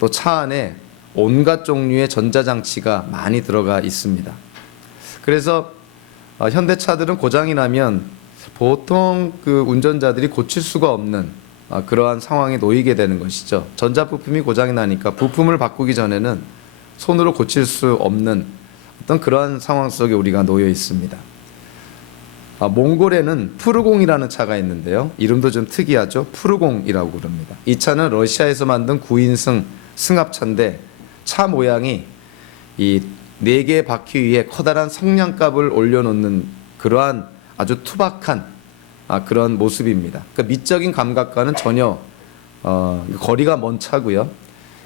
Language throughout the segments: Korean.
또 차 안에 온갖 종류의 전자장치가 많이 들어가 있습니다. 그래서 현대차들은 고장이 나면 보통 그 운전자들이 고칠 수가 없는 그러한 상황에 놓이게 되는 것이죠. 전자부품이 고장이 나니까 부품을 바꾸기 전에는 손으로 고칠 수 없는 어떤 그러한 상황 속에 우리가 놓여 있습니다. 몽골에는 푸르공이라는 차가 있는데요. 이름도 좀 특이하죠. 푸르공이라고 그럽니다. 이 차는 러시아에서 만든 9인승 승합차인데 차 모양이 이 4개의 바퀴 위에 커다란 성냥갑을 올려놓는 그러한 아주 투박한 그런 모습입니다. 그러니까 미적인 감각과는 전혀 거리가 먼 차고요.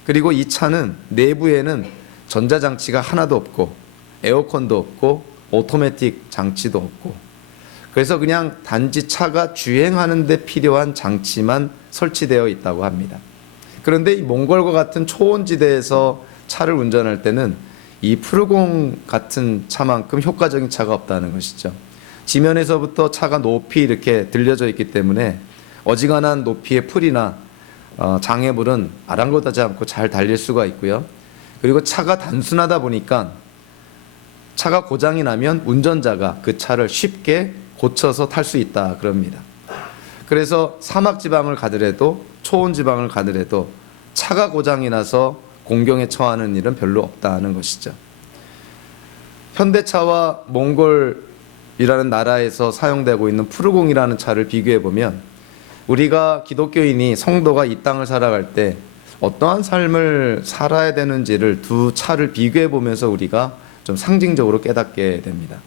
그리고 이 차는 내부에는 전자장치가 하나도 없고 에어컨도 없고 오토매틱 장치도 없고, 그래서 그냥 단지 차가 주행하는 데 필요한 장치만 설치되어 있다고 합니다. 그런데 이 몽골과 같은 초원지대에서 차를 운전할 때는 이 푸르공 같은 차만큼 효과적인 차가 없다는 것이죠. 지면에서부터 차가 높이 이렇게 들려져 있기 때문에 어지간한 높이의 풀이나 장애물은 아랑곳하지 않고 잘 달릴 수가 있고요. 그리고 차가 단순하다 보니까 차가 고장이 나면 운전자가 그 차를 쉽게 고쳐서 탈 수 있다 그럽니다. 그래서 사막 지방을 가더라도 초원 지방을 가더라도 차가 고장이 나서 공경에 처하는 일은 별로 없다는 것이죠. 현대차와 몽골이라는 나라에서 사용되고 있는 푸르공이라는 차를 비교해 보면 우리가 기독교인이 성도가 이 땅을 살아갈 때 어떠한 삶을 살아야 되는지를 두 차를 비교해 보면서 우리가 좀 상징적으로 깨닫게 됩니다.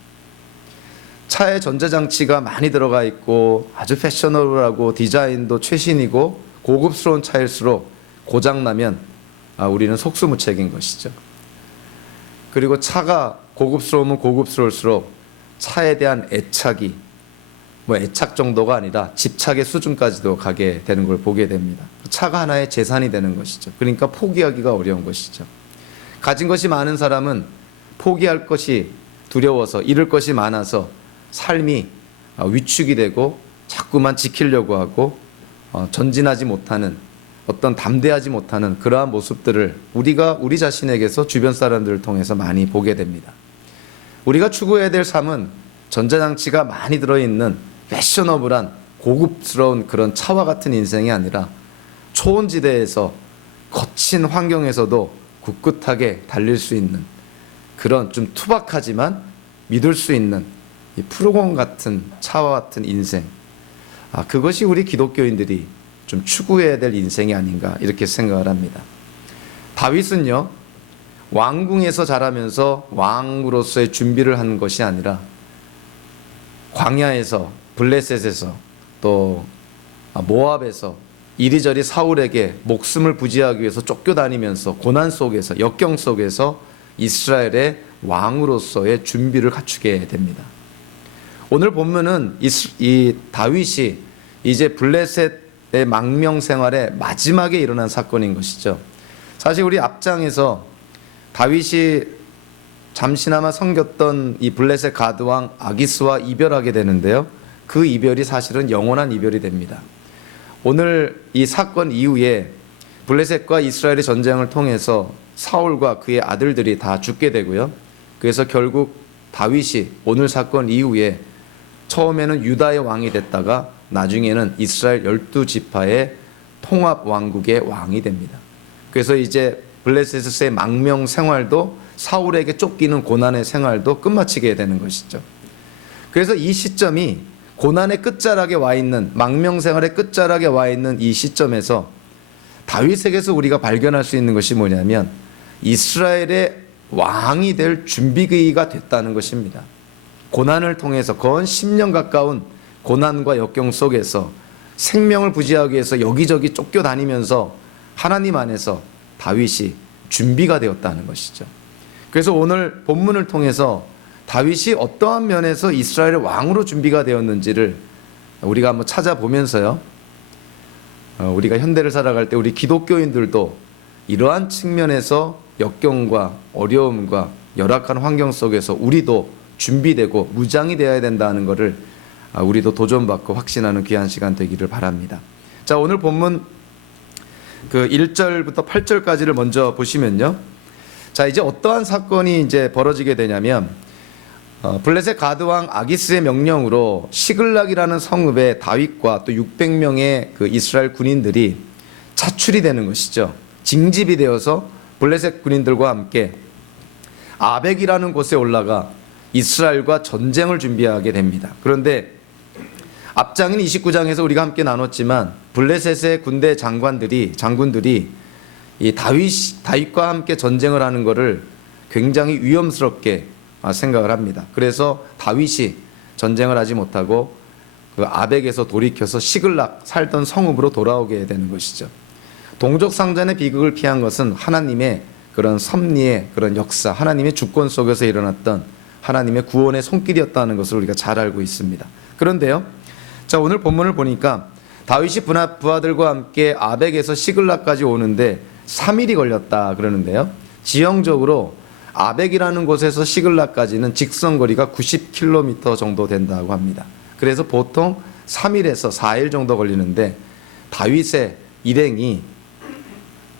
차에 전자장치가 많이 들어가 있고 아주 패셔너블하고 디자인도 최신이고 고급스러운 차일수록 고장나면 우리는 속수무책인 것이죠. 그리고 차가 고급스러우면 고급스러울수록 차에 대한 애착이 애착 정도가 아니라 집착의 수준까지도 가게 되는 걸 보게 됩니다. 차가 하나의 재산이 되는 것이죠. 그러니까 포기하기가 어려운 것이죠. 가진 것이 많은 사람은 포기할 것이 두려워서, 잃을 것이 많아서 삶이 위축이 되고 자꾸만 지키려고 하고 전진하지 못하는, 어떤 담대하지 못하는 그러한 모습들을 우리가 우리 자신에게서 주변 사람들을 통해서 많이 보게 됩니다. 우리가 추구해야 될 삶은 전자장치가 많이 들어있는 패셔너블한 고급스러운 그런 차와 같은 인생이 아니라 초원지대에서 거친 환경에서도 굳굳하게 달릴 수 있는 그런 좀 투박하지만 믿을 수 있는 이 푸르공 같은 차와 같은 인생, 그것이 우리 기독교인들이 좀 추구해야 될 인생이 아닌가 이렇게 생각을 합니다. 다윗은요, 왕궁에서 자라면서 왕으로서의 준비를 한 것이 아니라 광야에서, 블레셋에서, 또 모압에서 이리저리 사울에게 목숨을 부지하기 위해서 쫓겨다니면서 고난 속에서, 역경 속에서 이스라엘의 왕으로서의 준비를 갖추게 됩니다. 오늘 본문은 이 다윗이 이제 블레셋의 망명 생활의 마지막에 일어난 사건인 것이죠. 사실 우리 앞장에서 다윗이 잠시나마 섬겼던 이 블레셋 가드왕 아기스와 이별하게 되는데요. 그 이별이 사실은 영원한 이별이 됩니다. 오늘 이 사건 이후에 블레셋과 이스라엘의 전쟁을 통해서 사울과 그의 아들들이 다 죽게 되고요. 그래서 결국 다윗이 오늘 사건 이후에 처음에는 유다의 왕이 됐다가 나중에는 이스라엘 12지파의 통합 왕국의 왕이 됩니다. 그래서 이제 블레셋에서의 망명 생활도 사울에게 쫓기는 고난의 생활도 끝마치게 되는 것이죠. 그래서 이 시점이 고난의 끝자락에 와 있는, 망명 생활의 끝자락에 와 있는 이 시점에서 다윗에게서 우리가 발견할 수 있는 것이 뭐냐면 이스라엘의 왕이 될 준비기가 됐다는 것입니다. 고난을 통해서 건 10년 가까운 고난과 역경 속에서 생명을 부지하기 위해서 여기저기 쫓겨다니면서 하나님 안에서 다윗이 준비가 되었다는 것이죠. 그래서 오늘 본문을 통해서 다윗이 어떠한 면에서 이스라엘의 왕으로 준비가 되었는지를 우리가 한번 찾아보면서요, 우리가 현대를 살아갈 때 우리 기독교인들도 이러한 측면에서 역경과 어려움과 열악한 환경 속에서 우리도 준비되고 무장이 되어야 된다는 것을 우리도 도전받고 확신하는 귀한 시간 되기를 바랍니다. 자, 오늘 본문 그 1절부터 8절까지를 먼저 보시면요. 자, 이제 어떠한 사건이 이제 벌어지게 되냐면 블레셋 가드 왕 아기스의 명령으로 시글락이라는 성읍에 다윗과 또 600명의 그 이스라엘 군인들이 차출이 되는 것이죠. 징집이 되어서 블레셋 군인들과 함께 아벡이라는 곳에 올라가 이스라엘과 전쟁을 준비하게 됩니다. 그런데 앞장인 29장에서 우리가 함께 나눴지만 블레셋의 군대 장군들이 이 다윗과 함께 전쟁을 하는 것을 굉장히 위험스럽게 생각을 합니다. 그래서 다윗이 전쟁을 하지 못하고 그 아벡에서 돌이켜서 시글락 살던 성읍으로 돌아오게 되는 것이죠. 동족 상잔의 비극을 피한 것은 하나님의 그런 섭리의 그런 역사, 하나님의 주권 속에서 일어났던 하나님의 구원의 손길이었다는 것을 우리가 잘 알고 있습니다. 그런데요, 자, 오늘 본문을 보니까 다윗이 부하들과 함께 아벡에서 시글락까지 오는데 3일이 걸렸다 그러는데요. 지형적으로 아벡이라는 곳에서 시글락까지는 직선거리가 90km 정도 된다고 합니다. 그래서 보통 3일에서 4일 정도 걸리는데 다윗의 일행이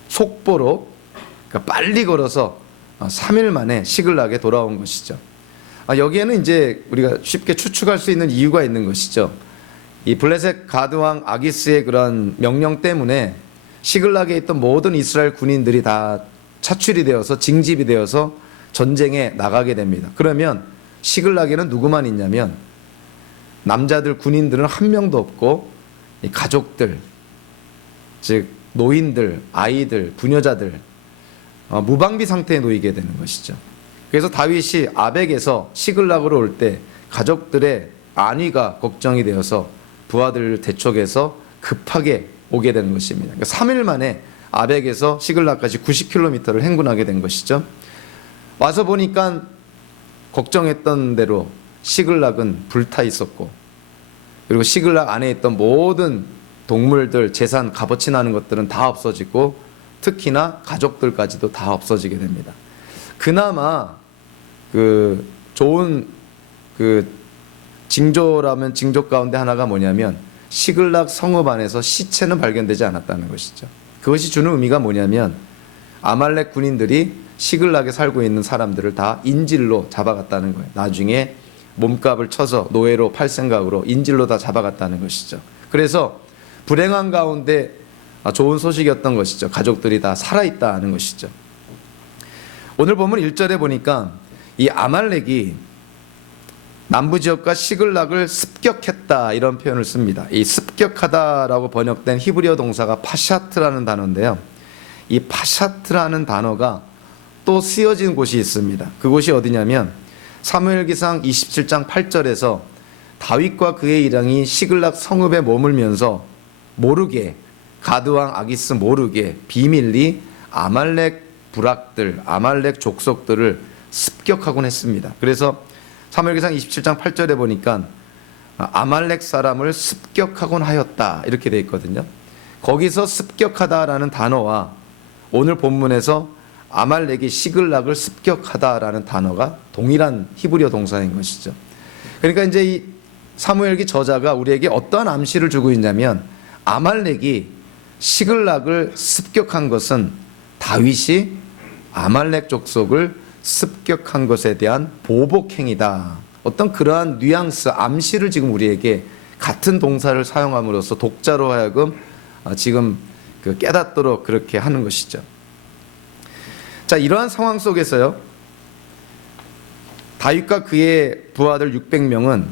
속보로, 그러니까 빨리 걸어서 3일 만에 시글락에 돌아온 것이죠. 여기에는 이제 우리가 쉽게 추측할 수 있는 이유가 있는 것이죠. 이 블레셋 가드 왕 아기스의 그런 명령 때문에 시글락에 있던 모든 이스라엘 군인들이 다 차출이 되어서 징집이 되어서 전쟁에 나가게 됩니다. 그러면 시글락에는 누구만 있냐면 남자들 군인들은 한 명도 없고 이 가족들, 즉 노인들, 아이들, 부녀자들 무방비 상태에 놓이게 되는 것이죠. 그래서 다윗이 아벡에서 시글락으로 올 때 가족들의 안위가 걱정이 되어서 부하들을 대촉해서 급하게 오게 되는 것입니다. 그러니까 3일 만에 아벡에서 시글락까지 90km를 행군하게 된 것이죠. 와서 보니까 걱정했던 대로 시글락은 불타 있었고, 그리고 시글락 안에 있던 모든 동물들, 재산, 값어치 나는 것들은 다 없어지고, 특히나 가족들까지도 다 없어지게 됩니다. 그나마 그 좋은 그 징조라면 징조 가운데 하나가 뭐냐면 시글락 성읍 안에서 시체는 발견되지 않았다는 것이죠. 그것이 주는 의미가 뭐냐면 아말렉 군인들이 시글락에 살고 있는 사람들을 다 인질로 잡아갔다는 거예요. 나중에 몸값을 쳐서 노예로 팔 생각으로 인질로 다 잡아갔다는 것이죠. 그래서 불행한 가운데 좋은 소식이었던 것이죠. 가족들이 다 살아있다는 것이죠. 오늘 보면 1절에 보니까 이 아말렉이 남부지역과 시글락을 습격했다 이런 표현을 씁니다. 이 습격하다라고 번역된 히브리어 동사가 파샤트라는 단어인데요. 이 파샤트라는 단어가 또 쓰여진 곳이 있습니다. 그곳이 어디냐면 사무엘기상 27장 8절에서 다윗과 그의 일행이 시글락 성읍에 머물면서 모르게, 가드왕 아기스 모르게 비밀리 아말렉 부락들, 아말렉 족속들을 습격하곤 했습니다. 그래서 사무엘기상 27장 8절에 보니까 아말렉 사람을 습격하곤 하였다 이렇게 되어 있거든요. 거기서 습격하다라는 단어와 오늘 본문에서 아말렉이 시글락을 습격하다라는 단어가 동일한 히브리어 동사인 것이죠. 그러니까 이제 이 사무엘기 저자가 우리에게 어떠한 암시를 주고 있냐면 아말렉이 시글락을 습격한 것은 다윗이 아말렉 족속을 습격한 것에 대한 보복행위다. 어떤 그러한 뉘앙스, 암시를 지금 우리에게 같은 동사를 사용함으로써 독자로 하여금 지금 그 깨닫도록 그렇게 하는 것이죠. 자, 이러한 상황 속에서요, 다윗과 그의 부하들 600명은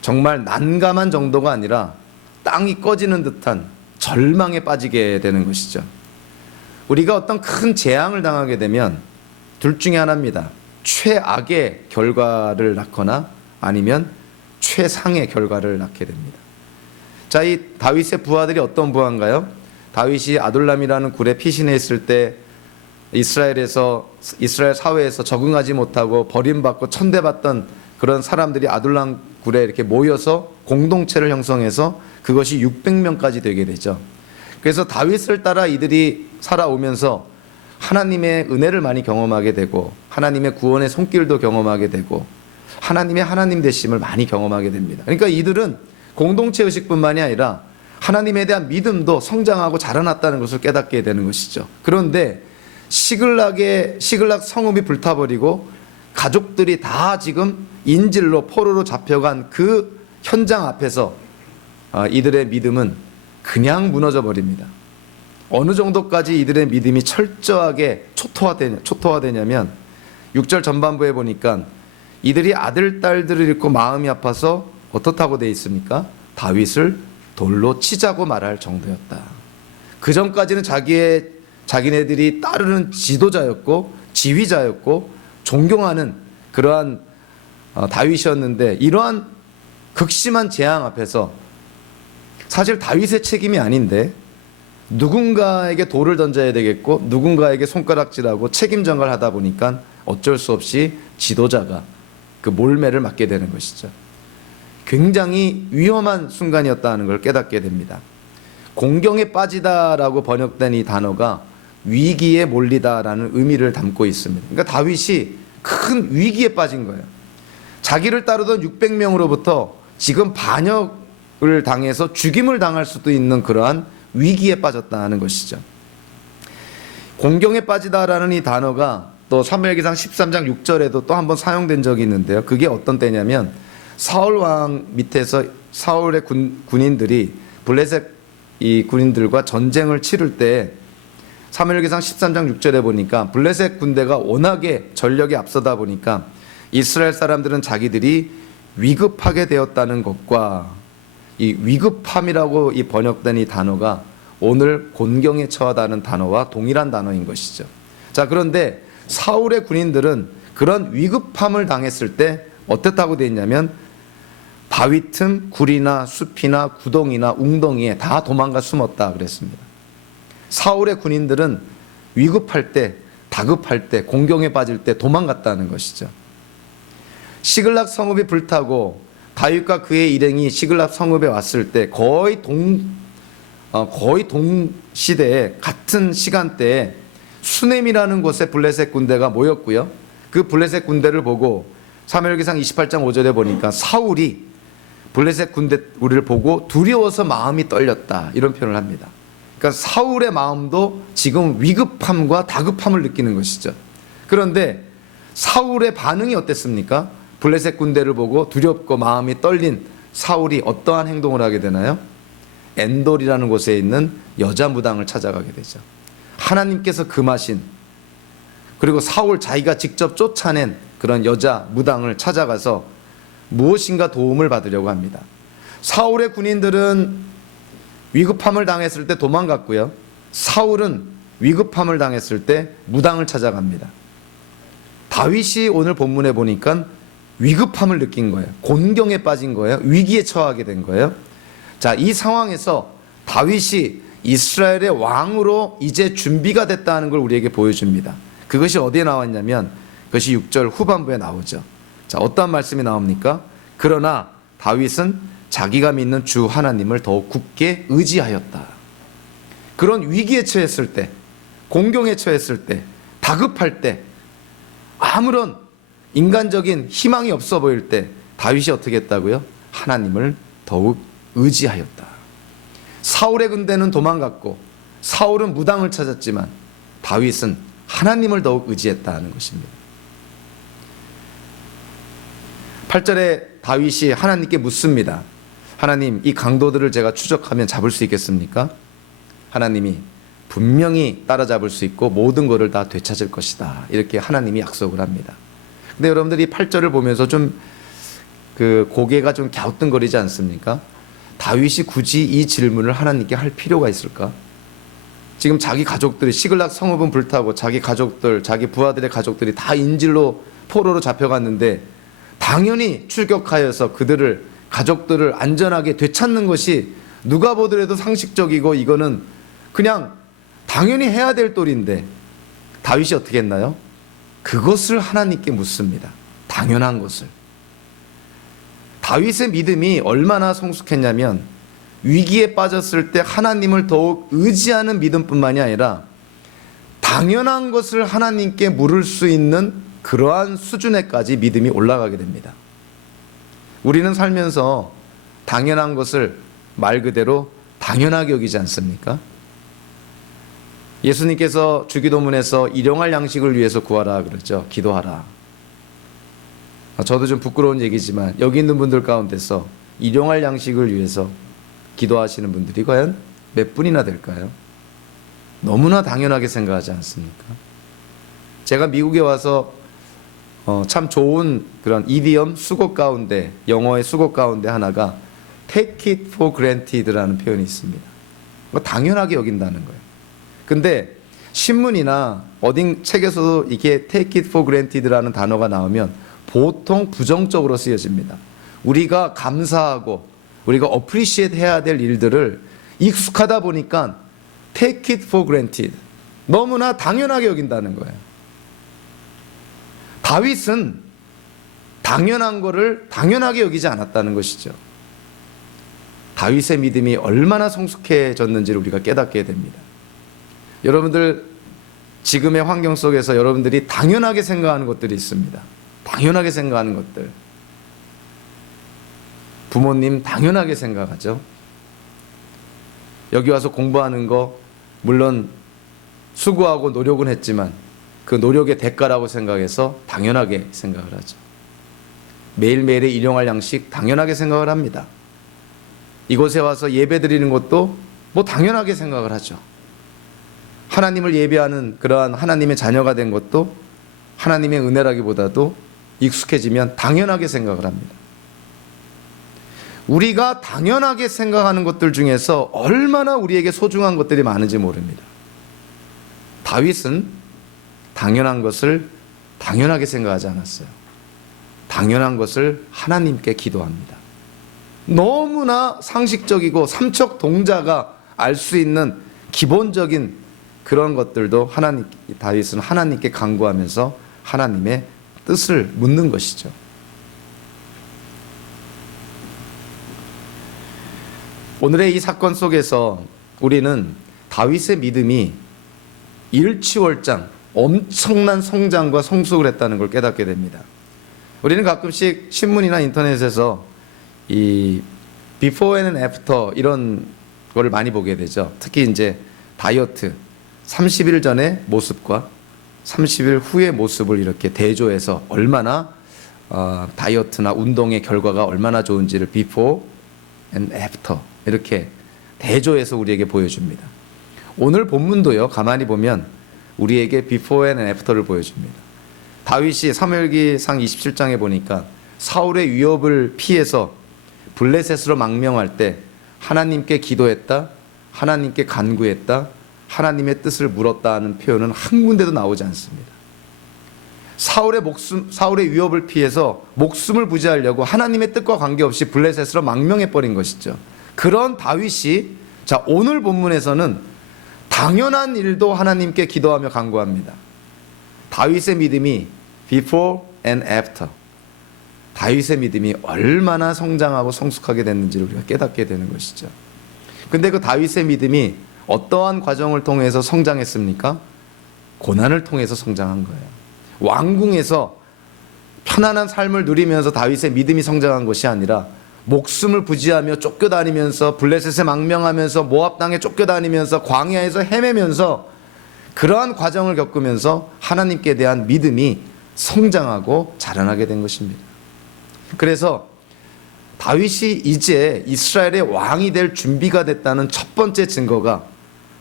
정말 난감한 정도가 아니라 땅이 꺼지는 듯한 절망에 빠지게 되는 것이죠. 우리가 어떤 큰 재앙을 당하게 되면 둘 중에 하나입니다. 최악의 결과를 낳거나 아니면 최상의 결과를 낳게 됩니다. 자, 이 다윗의 부하들이 어떤 부하인가요? 다윗이 아둘람이라는 굴에 피신해 있을 때 이스라엘 사회에서 적응하지 못하고 버림받고 천대받던 그런 사람들이 아둘람 굴에 이렇게 모여서 공동체를 형성해서 그것이 600명까지 되게 되죠. 그래서 다윗을 따라 이들이 살아오면서 하나님의 은혜를 많이 경험하게 되고 하나님의 구원의 손길도 경험하게 되고 하나님의 하나님 되심을 많이 경험하게 됩니다. 그러니까 이들은 공동체 의식뿐만이 아니라 하나님에 대한 믿음도 성장하고 자라났다는 것을 깨닫게 되는 것이죠. 그런데 시글락 성읍이 불타버리고 가족들이 다 지금 인질로 포로로 잡혀간 그 현장 앞에서 이들의 믿음은 그냥 무너져 버립니다. 어느 정도까지 이들의 믿음이 철저하게 초토화되냐면 6절 전반부에 보니까 이들이 아들 딸들을 잃고 마음이 아파서 어떻다고 되어 있습니까? 다윗을 돌로 치자고 말할 정도였다. 그 전까지는 자기네들이 따르는 지도자였고 지휘자였고 존경하는 그러한 다윗이었는데, 이러한 극심한 재앙 앞에서 사실 다윗의 책임이 아닌데 누군가에게 돌을 던져야 되겠고 누군가에게 손가락질하고 책임 전가를 하다 보니까 어쩔 수 없이 지도자가 그 몰매를 맞게 되는 것이죠. 굉장히 위험한 순간이었다는 걸 깨닫게 됩니다. 공경에 빠지다라고 번역된 이 단어가 위기에 몰리다라는 의미를 담고 있습니다. 그러니까 다윗이 큰 위기에 빠진 거예요. 자기를 따르던 600명으로부터 지금 반역을 당해서 죽임을 당할 수도 있는 그러한 위기에 빠졌다는 것이죠. 공경에 빠지다라는 이 단어가 또 사무엘기상 13장 6절에도 또 한번 사용된 적이 있는데요. 그게 어떤 때냐면 사울 왕 밑에서 사울의 군인들이 블레셋 이 군인들과 전쟁을 치를 때 사무엘기상 13장 6절에 보니까 블레셋 군대가 워낙에 전력이 앞서다 보니까 이스라엘 사람들은 자기들이 위급하게 되었다는 것과 이 위급함이라고 이 번역된 이 단어가 오늘 곤경에 처하다는 단어와 동일한 단어인 것이죠. 자, 그런데 사울의 군인들은 그런 위급함을 당했을 때 어떻다고 되어 있냐면 바위 틈, 굴이나 숲이나 구덩이나 웅덩이에 다 도망가 숨었다 그랬습니다. 사울의 군인들은 위급할 때, 다급할 때, 공경에 빠질 때 도망갔다는 것이죠. 시글락 성읍이 불타고 다윗과 그의 일행이 시글락 성읍에 왔을 때 거의 동시대에 같은 시간대에 수넴이라는 곳에 블레셋 군대가 모였고요. 그 블레셋 군대를 보고 사무엘기상 28장 5절에 보니까 사울이 블레셋 군대를 보고 두려워서 마음이 떨렸다, 이런 표현을 합니다. 그러니까 사울의 마음도 지금 위급함과 다급함을 느끼는 것이죠. 그런데 사울의 반응이 어땠습니까? 블레셋 군대를 보고 두렵고 마음이 떨린 사울이 어떠한 행동을 하게 되나요? 엔돌이라는 곳에 있는 여자 무당을 찾아가게 되죠. 하나님께서 금하신, 그리고 사울 자기가 직접 쫓아낸 그런 여자 무당을 찾아가서 무엇인가 도움을 받으려고 합니다. 사울의 군인들은 위급함을 당했을 때 도망갔고요. 사울은 위급함을 당했을 때 무당을 찾아갑니다. 다윗이 오늘 본문에 보니까 위급함을 느낀 거예요. 곤경에 빠진 거예요. 위기에 처하게 된 거예요. 자, 이 상황에서 다윗이 이스라엘의 왕으로 이제 준비가 됐다는 걸 우리에게 보여줍니다. 그것이 어디에 나왔냐면 그것이 6절 후반부에 나오죠. 자, 어떠한 말씀이 나옵니까? 그러나 다윗은 자기가 믿는 주 하나님을 더욱 굳게 의지하였다. 그런 위기에 처했을 때, 공경에 처했을 때, 다급할 때, 아무런 인간적인 희망이 없어 보일 때 다윗이 어떻게 했다고요? 하나님을 더욱 의지하였다. 사울의 군대는 도망갔고 사울은 무당을 찾았지만 다윗은 하나님을 더욱 의지했다는 것입니다. 8절에 다윗이 하나님께 묻습니다. 하나님, 이 강도들을 제가 추적하면 잡을 수 있겠습니까? 하나님이 분명히 따라잡을 수 있고 모든 것을 다 되찾을 것이다, 이렇게 하나님이 약속을 합니다. 근데 여러분들이 8절을 보면서 좀 고개가 좀 갸우뚱거리지 않습니까? 다윗이 굳이 이 질문을 하나님께 할 필요가 있을까? 지금 자기 가족들이 시글락 성읍은 불타고 자기 가족들, 자기 부하들의 가족들이 다 인질로 포로로 잡혀갔는데 당연히 출격하여서 그들을, 가족들을 안전하게 되찾는 것이 누가 보더라도 상식적이고 이거는 그냥 당연히 해야 될 도리인데 다윗이 어떻게 했나요? 그것을 하나님께 묻습니다. 당연한 것을. 다윗의 믿음이 얼마나 성숙했냐면 위기에 빠졌을 때 하나님을 더욱 의지하는 믿음뿐만이 아니라 당연한 것을 하나님께 물을 수 있는 그러한 수준에까지 믿음이 올라가게 됩니다. 우리는 살면서 당연한 것을 말 그대로 당연하게 여기지 않습니까? 예수님께서 주기도문에서 일용할 양식을 위해서 구하라 그러죠. 기도하라. 저도 좀 부끄러운 얘기지만 여기 있는 분들 가운데서 일용할 양식을 위해서 기도하시는 분들이 과연 몇 분이나 될까요? 너무나 당연하게 생각하지 않습니까? 제가 미국에 와서 참 좋은 그런 이디엄 수곡 가운데, 영어의 수곡 가운데 하나가 take it for granted라는 표현이 있습니다. 당연하게 여긴다는 거예요. 근데 신문이나 어딘 책에서도 이게 take it for granted라는 단어가 나오면 보통 부정적으로 쓰여집니다. 우리가 감사하고 우리가 appreciate 해야 될 일들을 익숙하다 보니까 take it for granted, 너무나 당연하게 여긴다는 거예요. 다윗은 당연한 거를 당연하게 여기지 않았다는 것이죠. 다윗의 믿음이 얼마나 성숙해졌는지를 우리가 깨닫게 됩니다. 여러분들 지금의 환경 속에서 여러분들이 당연하게 생각하는 것들이 있습니다. 당연하게 생각하는 것들. 부모님 당연하게 생각하죠. 여기 와서 공부하는 거 물론 수고하고 노력은 했지만 그 노력의 대가라고 생각해서 당연하게 생각을 하죠. 매일매일의 일용할 양식 당연하게 생각을 합니다. 이곳에 와서 예배 드리는 것도 뭐 당연하게 생각을 하죠. 하나님을 예배하는 그러한 하나님의 자녀가 된 것도 하나님의 은혜라기보다도 익숙해지면 당연하게 생각을 합니다. 우리가 당연하게 생각하는 것들 중에서 얼마나 우리에게 소중한 것들이 많은지 모릅니다. 다윗은 당연한 것을 당연하게 생각하지 않았어요. 당연한 것을 하나님께 기도합니다. 너무나 상식적이고 삼척 동자가 알 수 있는 기본적인 그런 것들도 다윗은 하나님께 간구하면서 하나님의 뜻을 묻는 것이죠. 오늘의 이 사건 속에서 우리는 다윗의 믿음이 일취월장 엄청난 성장과 성숙을 했다는 걸 깨닫게 됩니다. 우리는 가끔씩 신문이나 인터넷에서 이 before and after 이런 거를 많이 보게 되죠. 특히 이제 다이어트 30일 전의 모습과 30일 후의 모습을 이렇게 대조해서 얼마나 다이어트나 운동의 결과가 얼마나 좋은지를 before and after 이렇게 대조해서 우리에게 보여줍니다. 오늘 본문도요, 가만히 보면 우리에게 before and after를 보여줍니다. 다윗이 사무엘기상 27장에 보니까 사울의 위협을 피해서 블레셋으로 망명할 때 하나님께 기도했다, 하나님께 간구했다, 하나님의 뜻을 물었다 하는 표현은 한 군데도 나오지 않습니다. 사울의 위협을 피해서 목숨을 부지하려고 하나님의 뜻과 관계없이 블레셋으로 망명해 버린 것이죠. 그런 다윗이 오늘 본문에서는 당연한 일도 하나님께 기도하며 간구합니다. 다윗의 믿음이 before and after, 다윗의 믿음이 얼마나 성장하고 성숙하게 됐는지를 우리가 깨닫게 되는 것이죠. 근데 그 다윗의 믿음이 어떠한 과정을 통해서 성장했습니까? 고난을 통해서 성장한 거예요. 왕궁에서 편안한 삶을 누리면서 다윗의 믿음이 성장한 것이 아니라 목숨을 부지하며 쫓겨다니면서 블레셋에 망명하면서 모압 땅에 쫓겨다니면서 광야에서 헤매면서 그러한 과정을 겪으면서 하나님께 대한 믿음이 성장하고 자라나게 된 것입니다. 그래서 다윗이 이제 이스라엘의 왕이 될 준비가 됐다는 첫 번째 증거가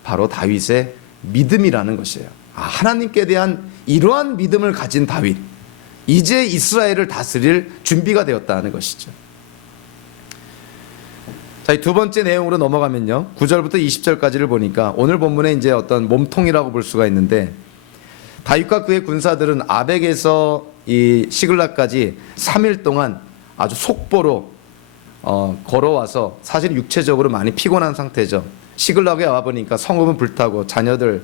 바로 다윗의 믿음이라는 것이에요. 하나님께 대한 이러한 믿음을 가진 다윗, 이제 이스라엘을 다스릴 준비가 되었다는 것이죠. 자, 이 두 번째 내용으로 넘어가면요, 9절부터 20절까지를 보니까 오늘 본문에 이제 어떤 몸통이라고 볼 수가 있는데, 다윗과 그의 군사들은 아벡에서 이 시글락까지 3일 동안 아주 속보로 걸어와서 사실 육체적으로 많이 피곤한 상태죠. 시글락에 와보니까 성읍은 불타고 자녀들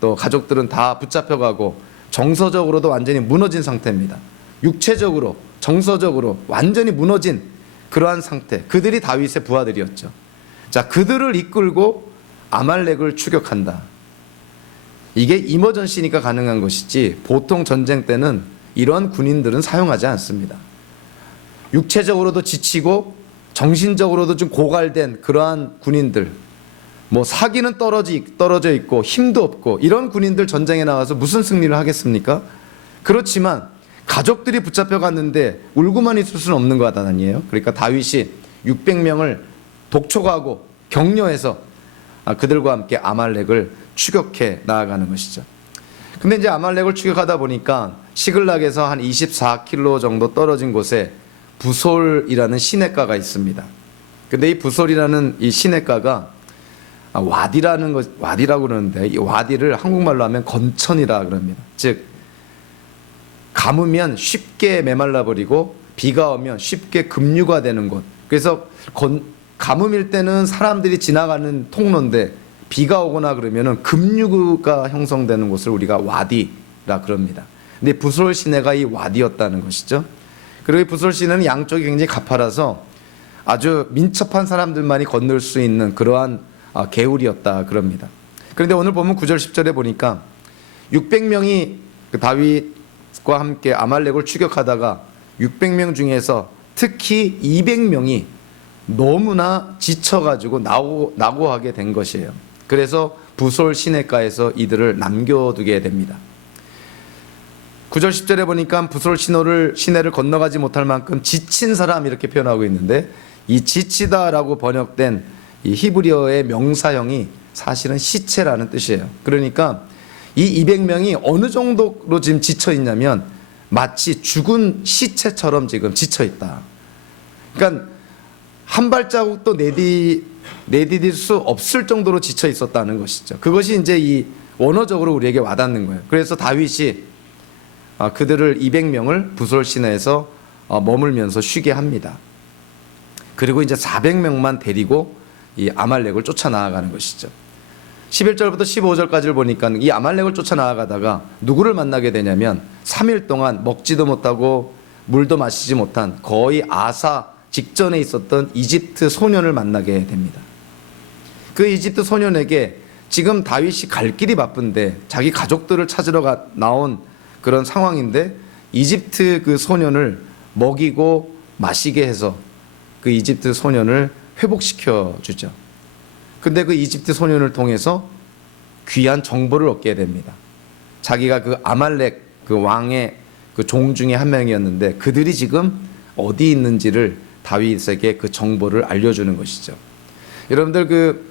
또 가족들은 다 붙잡혀가고 정서적으로도 완전히 무너진 상태입니다. 육체적으로 정서적으로 완전히 무너진 그러한 상태, 그들이 다윗의 부하들이었죠. 자, 그들을 이끌고 아말렉을 추격한다. 이게 이머전시니까 가능한 것이지 보통 전쟁 때는 이러한 군인들은 사용하지 않습니다. 육체적으로도 지치고 정신적으로도 좀 고갈된 그러한 군인들, 뭐 사기는 떨어져 있고 힘도 없고 이런 군인들 전쟁에 나와서 무슨 승리를 하겠습니까? 그렇지만 가족들이 붙잡혀 갔는데 울고만 있을 수는 없는 것 아니에요. 그러니까 다윗이 600명을 독촉하고 격려해서 그들과 함께 아말렉을 추격해 나아가는 것이죠. 근데 이제 아말렉을 추격하다 보니까 시글락에서 한 24km 정도 떨어진 곳에 부솔이라는 시냇가가 있습니다. 근데 이 부솔이라는 이 시냇가가 와디라고 그러는데 이 와디를 한국말로 하면 건천이라 그럽니다. 즉 가무면 쉽게 메말라 버리고 비가 오면 쉽게 급류가 되는 곳. 그래서 가뭄일 때는 사람들이 지나가는 통로인데 비가 오거나 그러면은 급류가 형성되는 곳을 우리가 와디라 그럽니다. 근데 부솔 시내가 이 와디였다는 것이죠. 그리고 이 부솔 시내는 양쪽이 굉장히 가파라서 아주 민첩한 사람들만이 건널 수 있는 그러한 개울이었다 그럽니다. 그런데 오늘 보면 9절 10절에 보니까 600명이 다윗과 함께 아말렉을 추격하다가 600명 중에서 특히 200명이 너무나 지쳐가지고 낙오하게 된 것이에요. 그래서 부솔 시냇가에서 이들을 남겨두게 됩니다. 9절 10절에 보니까 부솔 시내를 건너가지 못할 만큼 지친 사람 이렇게 표현하고 있는데 이 지치다라고 번역된 이 히브리어의 명사형이 사실은 시체라는 뜻이에요. 그러니까 이 200명이 어느 정도로 지금 지쳐 있냐면 마치 죽은 시체처럼 지금 지쳐 있다. 그러니까 한 발자국도 내디딜 수 없을 정도로 지쳐 있었다는 것이죠. 그것이 이제 이 원어적으로 우리에게 와닿는 거예요. 그래서 다윗이 그들을 200명을 부솔 시내에서 머물면서 쉬게 합니다. 그리고 이제 400명만 데리고 이 아말렉을 쫓아 나아가는 것이죠. 11절부터 15절까지를 보니까 이 아말렉을 쫓아 나아가다가 누구를 만나게 되냐면 3일 동안 먹지도 못하고 물도 마시지 못한 거의 아사 직전에 있었던 이집트 소년을 만나게 됩니다. 그 이집트 소년에게 지금 다윗이 갈 길이 바쁜데 자기 가족들을 찾으러 나온 그런 상황인데 이집트 그 소년을 먹이고 마시게 해서 그 이집트 소년을 회복시켜 주죠. 근데 그 이집트 소년을 통해서 귀한 정보를 얻게 됩니다. 자기가 그 아말렉 그 왕의 그 종 중에 한 명이었는데 그들이 지금 어디 있는지를 다윗에게 그 정보를 알려주는 것이죠. 여러분들 그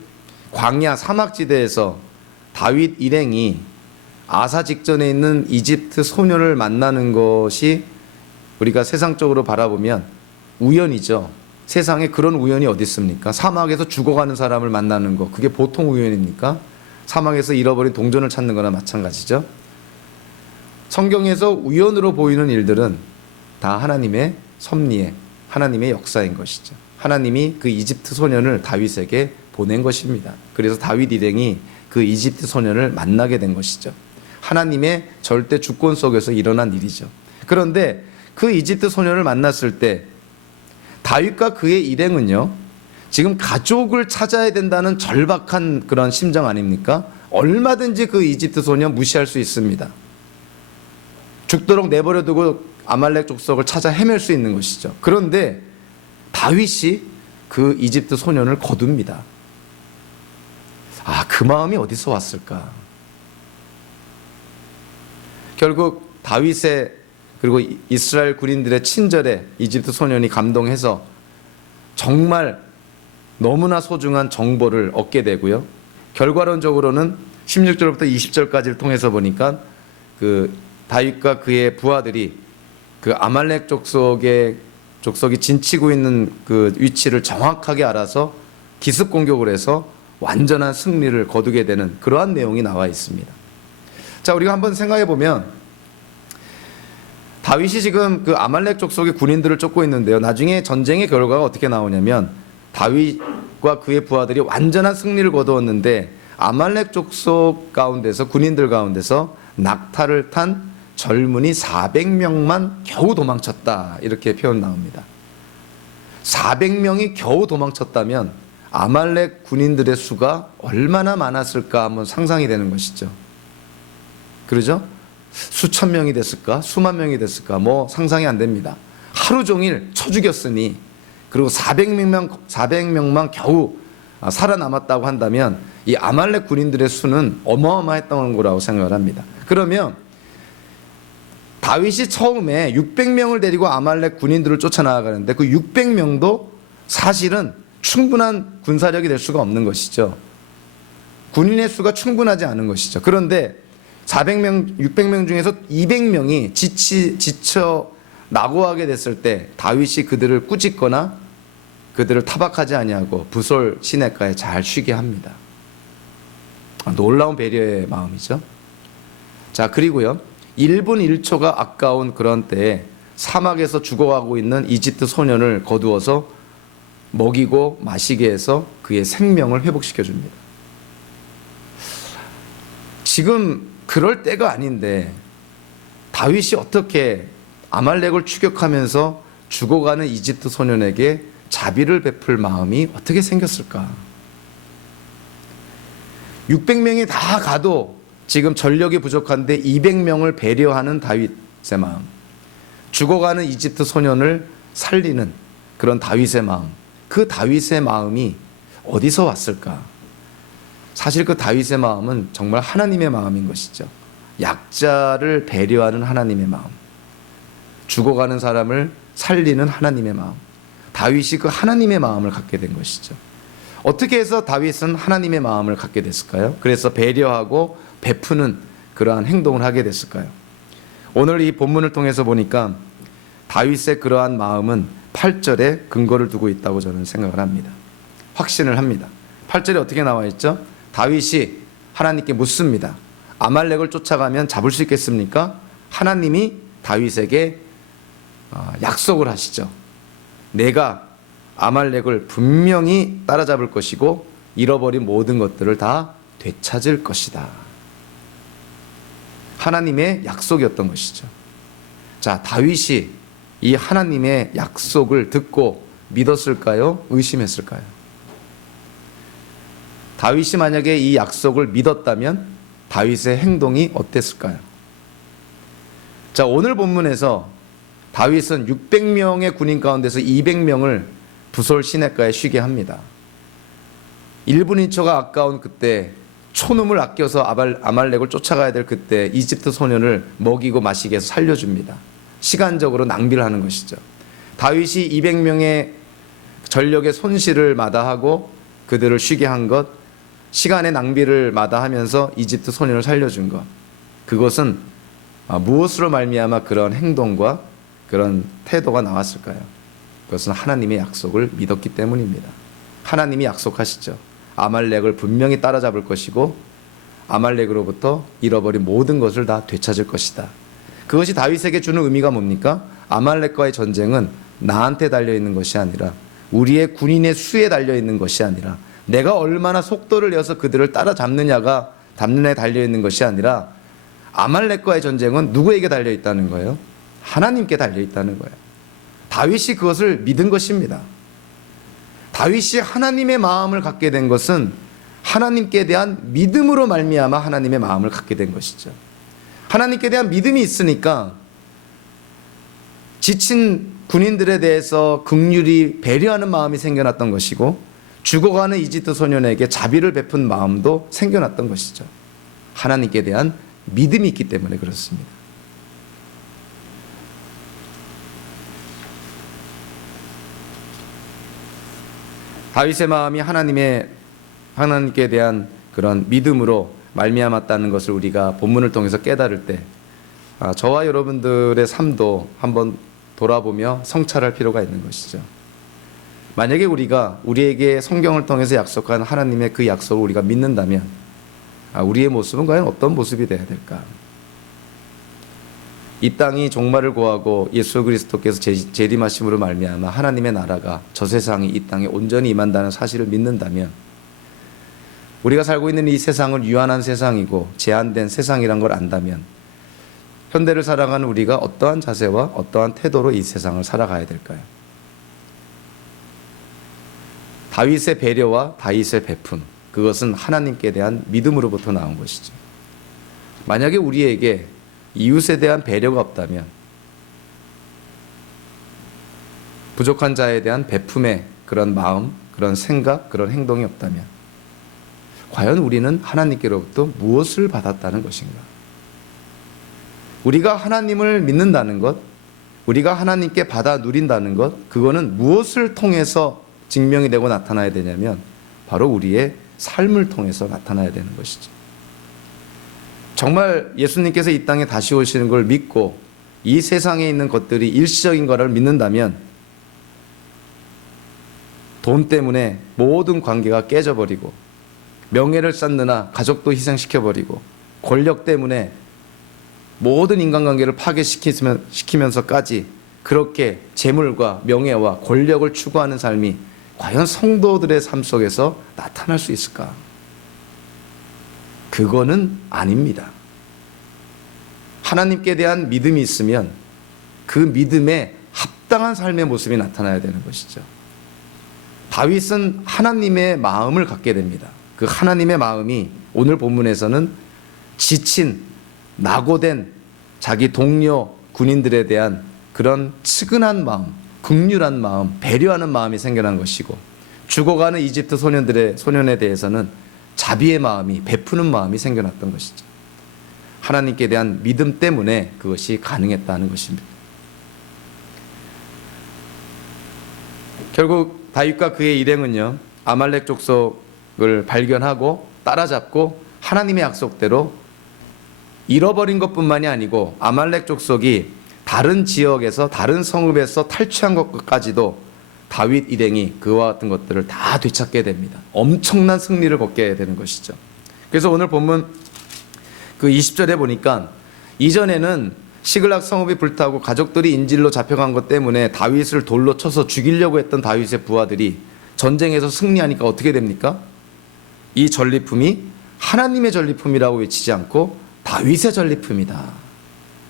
광야 사막지대에서 다윗 일행이 아사 직전에 있는 이집트 소년을 만나는 것이 우리가 세상적으로 바라보면 우연이죠. 세상에 그런 우연이 어디 있습니까? 사막에서 죽어가는 사람을 만나는 거 그게 보통 우연입니까? 사막에서 잃어버린 동전을 찾는 거나 마찬가지죠. 성경에서 우연으로 보이는 일들은 다 하나님의 섭리에 하나님의 역사인 것이죠. 하나님이 그 이집트 소년을 다윗에게 보낸 것입니다. 그래서 다윗 일행이 그 이집트 소년을 만나게 된 것이죠. 하나님의 절대 주권 속에서 일어난 일이죠. 그런데 그 이집트 소년을 만났을 때 다윗과 그의 일행은요, 지금 가족을 찾아야 된다는 절박한 그런 심정 아닙니까? 얼마든지 그 이집트 소년 무시할 수 있습니다. 죽도록 내버려 두고 아말렉 족속을 찾아 헤맬 수 있는 것이죠. 그런데 다윗이 그 이집트 소년을 거둡니다. 그 마음이 어디서 왔을까? 결국 다윗의 그리고 이스라엘 군인들의 친절에 이집트 소년이 감동해서 정말 너무나 소중한 정보를 얻게 되고요. 결과론적으로는 16절부터 20절까지를 통해서 보니까 그 다윗과 그의 부하들이 그 아말렉 족속이 진치고 있는 그 위치를 정확하게 알아서 기습 공격을 해서 완전한 승리를 거두게 되는 그러한 내용이 나와 있습니다. 자, 우리가 한번 생각해 보면 다윗이 지금 그 아말렉 족속의 군인들을 쫓고 있는데요. 나중에 전쟁의 결과가 어떻게 나오냐면 다윗과 그의 부하들이 완전한 승리를 거두었는데 아말렉 족속 가운데서 군인들 가운데서 낙타를 탄 젊은이 400명만 겨우 도망쳤다. 이렇게 표현 나옵니다. 400명이 겨우 도망쳤다면 아말렉 군인들의 수가 얼마나 많았을까 한번 상상이 되는 것이죠. 그러죠? 수천 명이 됐을까? 수만 명이 됐을까? 뭐 상상이 안 됩니다. 하루 종일 쳐 죽였으니 그리고 400명만 겨우 살아남았다고 한다면 이 아말렉 군인들의 수는 어마어마했던 거라고 생각을 합니다. 그러면 다윗이 처음에 600명을 데리고 아말렉 군인들을 쫓아나가는데 그 600명도 사실은 충분한 군사력이 될 수가 없는 것이죠. 군인의 수가 충분하지 않은 것이죠. 그런데 400명, 600명 중에서 200명이 지쳐 낙오하게 됐을 때 다윗이 그들을 꾸짖거나 그들을 타박하지 아니하고 부솔 시냇가에 잘 쉬게 합니다. 놀라운 배려의 마음이죠. 자, 그리고요, 1분 1초가 아까운 그런 때에 사막에서 죽어가고 있는 이집트 소년을 거두어서 먹이고 마시게 해서 그의 생명을 회복시켜 줍니다. 지금 그럴 때가 아닌데 다윗이 어떻게 아말렉을 추격하면서 죽어가는 이집트 소년에게 자비를 베풀 마음이 어떻게 생겼을까? 600명이 다 가도 지금 전력이 부족한데 200명을 배려하는 다윗의 마음, 죽어가는 이집트 소년을 살리는 그런 다윗의 마음, 그 다윗의 마음이 어디서 왔을까? 사실 그 다윗의 마음은 정말 하나님의 마음인 것이죠. 약자를 배려하는 하나님의 마음, 죽어가는 사람을 살리는 하나님의 마음, 다윗이 그 하나님의 마음을 갖게 된 것이죠. 어떻게 해서 다윗은 하나님의 마음을 갖게 됐을까요? 그래서 배려하고 베푸는 그러한 행동을 하게 됐을까요? 오늘 이 본문을 통해서 보니까 다윗의 그러한 마음은 8절에 근거를 두고 있다고 저는 생각을 합니다. 확신을 합니다. 8절에 어떻게 나와 있죠? 다윗이 하나님께 묻습니다. 아말렉을 쫓아가면 잡을 수 있겠습니까? 하나님이 다윗에게 약속을 하시죠. 내가 아말렉을 분명히 따라잡을 것이고 잃어버린 모든 것들을 다 되찾을 것이다. 하나님의 약속이었던 것이죠. 자, 다윗이 이 하나님의 약속을 듣고 믿었을까요? 의심했을까요? 다윗이 만약에 이 약속을 믿었다면 다윗의 행동이 어땠을까요? 자, 오늘 본문에서 다윗은 600명의 군인 가운데서 200명을 부솔 시냇가에 쉬게 합니다. 1분 1초가 아까운 그때, 초놈을 아껴서 아말렉을 쫓아가야 될 그때 이집트 소년을 먹이고 마시게 해서 살려줍니다. 시간적으로 낭비를 하는 것이죠. 다윗이 200명의 전력의 손실을 마다하고 그들을 쉬게 한 것, 시간의 낭비를 마다하면서 이집트 소년을 살려준 것, 그것은 무엇으로 말미암아 그런 행동과 그런 태도가 나왔을까요? 그것은 하나님의 약속을 믿었기 때문입니다. 하나님이 약속하시죠. 아말렉을 분명히 따라잡을 것이고 아말렉으로부터 잃어버린 모든 것을 다 되찾을 것이다. 그것이 다윗에게 주는 의미가 뭡니까? 아말렉과의 전쟁은 나한테 달려있는 것이 아니라, 우리의 군인의 수에 달려있는 것이 아니라, 내가 얼마나 속도를 내서 그들을 따라잡느냐가 담느냐에 달려있는 것이 아니라, 아말렉과의 전쟁은 누구에게 달려있다는 거예요? 하나님께 달려있다는 거예요. 다윗이 그것을 믿은 것입니다. 다윗이 하나님의 마음을 갖게 된 것은 하나님께 대한 믿음으로 말미암아 하나님의 마음을 갖게 된 것이죠. 하나님께 대한 믿음이 있으니까 지친 군인들에 대해서 긍휼히 배려하는 마음이 생겨났던 것이고, 죽어가는 이집트 소년에게 자비를 베푼 마음도 생겨났던 것이죠. 하나님께 대한 믿음이 있기 때문에 그렇습니다. 다윗의 마음이 하나님께 대한 그런 믿음으로 말미암았다는 것을 우리가 본문을 통해서 깨달을 때, 저와 여러분들의 삶도 한번 돌아보며 성찰할 필요가 있는 것이죠. 만약에 우리에게 성경을 통해서 약속한 하나님의 그 약속을 우리가 믿는다면 우리의 모습은 과연 어떤 모습이 되어야 될까? 이 땅이 종말을 고하고 예수 그리스도께서 재림하심으로 말미암아 하나님의 나라가 저 세상이 이 땅에 온전히 임한다는 사실을 믿는다면, 우리가 살고 있는 이 세상은 유한한 세상이고 제한된 세상이란 걸 안다면, 현대를 살아가는 우리가 어떠한 자세와 어떠한 태도로 이 세상을 살아가야 될까요? 다윗의 배려와 다윗의 베품, 그것은 하나님께 대한 믿음으로부터 나온 것이죠. 만약에 우리에게 이웃에 대한 배려가 없다면, 부족한 자에 대한 베품의 그런 마음, 그런 생각, 그런 행동이 없다면 과연 우리는 하나님께로부터 무엇을 받았다는 것인가? 우리가 하나님을 믿는다는 것, 우리가 하나님께 받아 누린다는 것, 그거는 무엇을 통해서 증명이 되고 나타나야 되냐면 바로 우리의 삶을 통해서 나타나야 되는 것이죠. 정말 예수님께서 이 땅에 다시 오시는 걸 믿고 이 세상에 있는 것들이 일시적인 것을 믿는다면 돈 때문에 모든 관계가 깨져버리고 명예를 쌓느라 가족도 희생시켜버리고 권력 때문에 모든 인간관계를 파괴시키면서까지 그렇게 재물과 명예와 권력을 추구하는 삶이 과연 성도들의 삶 속에서 나타날 수 있을까? 그거는 아닙니다. 하나님께 대한 믿음이 있으면 그 믿음에 합당한 삶의 모습이 나타나야 되는 것이죠. 다윗은 하나님의 마음을 갖게 됩니다. 그 하나님의 마음이 오늘 본문에서는 지친, 낙오된 자기 동료 군인들에 대한 그런 측은한 마음, 긍휼한 마음, 배려하는 마음이 생겨난 것이고, 죽어가는 이집트 소년에 대해서는 자비의 마음이, 베푸는 마음이 생겨났던 것이죠. 하나님께 대한 믿음 때문에 그것이 가능했다는 것입니다. 결국 다윗과 그의 일행은요, 아말렉 족속을 발견하고 따라잡고 하나님의 약속대로 잃어버린 것뿐만이 아니고 아말렉 족속이 다른 지역에서 다른 성읍에서 탈취한 것까지도 다윗 일행이 그와 같은 것들을 다 되찾게 됩니다. 엄청난 승리를 거두게 되는 것이죠. 그래서 오늘 본문 그 20절에 보니까 이전에는 시글락 성읍이 불타고 가족들이 인질로 잡혀간 것 때문에 다윗을 돌로 쳐서 죽이려고 했던 다윗의 부하들이 전쟁에서 승리하니까 어떻게 됩니까? 이 전리품이 하나님의 전리품이라고 외치지 않고 다윗의 전리품이다,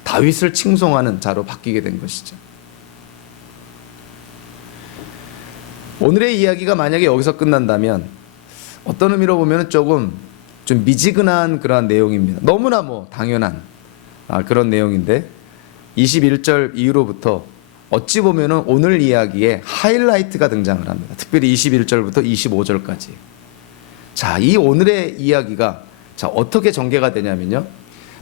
다윗을 칭송하는 자로 바뀌게 된 것이죠. 오늘의 이야기가 만약에 여기서 끝난다면 어떤 의미로 보면 조금 좀 미지근한 그러한 내용입니다. 너무나 당연한 그런 내용인데 21절 이후로부터 어찌 보면 오늘 이야기에 하이라이트가 등장을 합니다. 특별히 21절부터 25절까지. 자, 이 오늘의 이야기가 어떻게 전개가 되냐면요,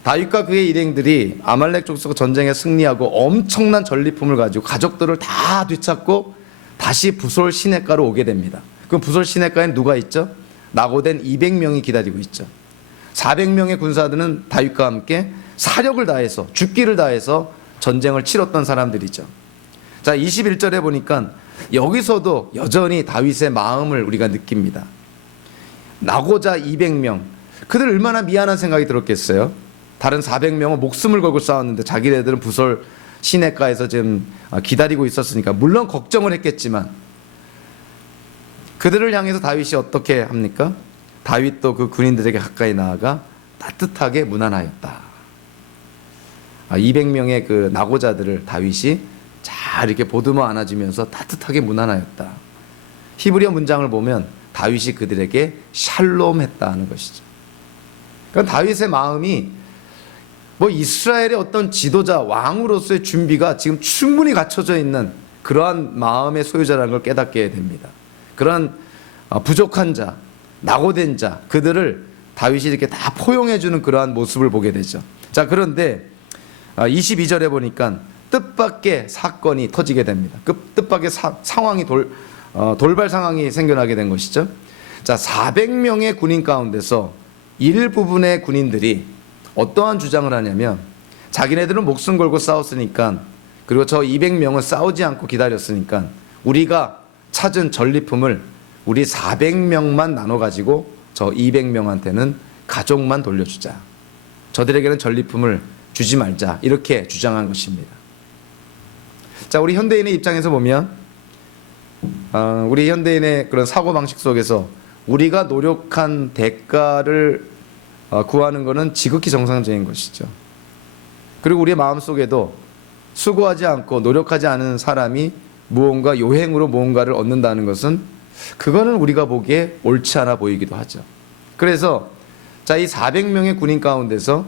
다윗과 그의 일행들이 아말렉 족속 전쟁에 승리하고 엄청난 전리품을 가지고 가족들을 다 되찾고 다시 부솔 시내가로 오게 됩니다. 그럼 부솔 시내가엔 누가 있죠? 낙오된 200명이 기다리고 있죠. 400명의 군사들은 다윗과 함께 사력을 다해서, 죽기를 다해서 전쟁을 치렀던 사람들이죠. 자, 21절에 보니까 여기서도 여전히 다윗의 마음을 우리가 느낍니다. 낙오자 200명, 그들 얼마나 미안한 생각이 들었겠어요? 다른 400명은 목숨을 걸고 싸웠는데 자기네들은 부솔 시내가에서 지금 기다리고 있었으니까 물론 걱정을 했겠지만 그들을 향해서 다윗이 어떻게 합니까? 다윗도 그 군인들에게 가까이 나아가 따뜻하게 문안하였다. 200명의 그 낙오자들을 다윗이 잘 이렇게 보듬어 안아주면서 따뜻하게 문안하였다. 히브리어 문장을 보면 다윗이 그들에게 샬롬했다는 것이죠. 그러니까 다윗의 마음이 이스라엘의 어떤 지도자, 왕으로서의 준비가 지금 충분히 갖춰져 있는 그러한 마음의 소유자라는 걸 깨닫게 됩니다. 그런 부족한 자, 낙오된 자, 그들을 다윗이 이렇게 다 포용해주는 그러한 모습을 보게 되죠. 자, 그런데 22절에 보니까 뜻밖의 사건이 터지게 됩니다. 그 뜻밖의 상황이 돌발 상황이 생겨나게 된 것이죠. 자, 400명의 군인 가운데서 일부분의 군인들이 어떠한 주장을 하냐면, 자기네들은 목숨 걸고 싸웠으니까, 그리고 저 200명은 싸우지 않고 기다렸으니까 우리가 찾은 전리품을 우리 400명만 나눠 가지고 저 200명한테는 가족만 돌려주자, 저들에게는 전리품을 주지 말자, 이렇게 주장한 것입니다. 자, 우리 현대인의 입장에서 보면 우리 현대인의 그런 사고방식 속에서 우리가 노력한 대가를 구하는 것은 지극히 정상적인 것이죠. 그리고 우리의 마음속에도 수고하지 않고 노력하지 않은 사람이 무언가 요행으로 무언가를 얻는다는 것은, 그거는 우리가 보기에 옳지 않아 보이기도 하죠. 그래서 자, 이 400명의 군인 가운데서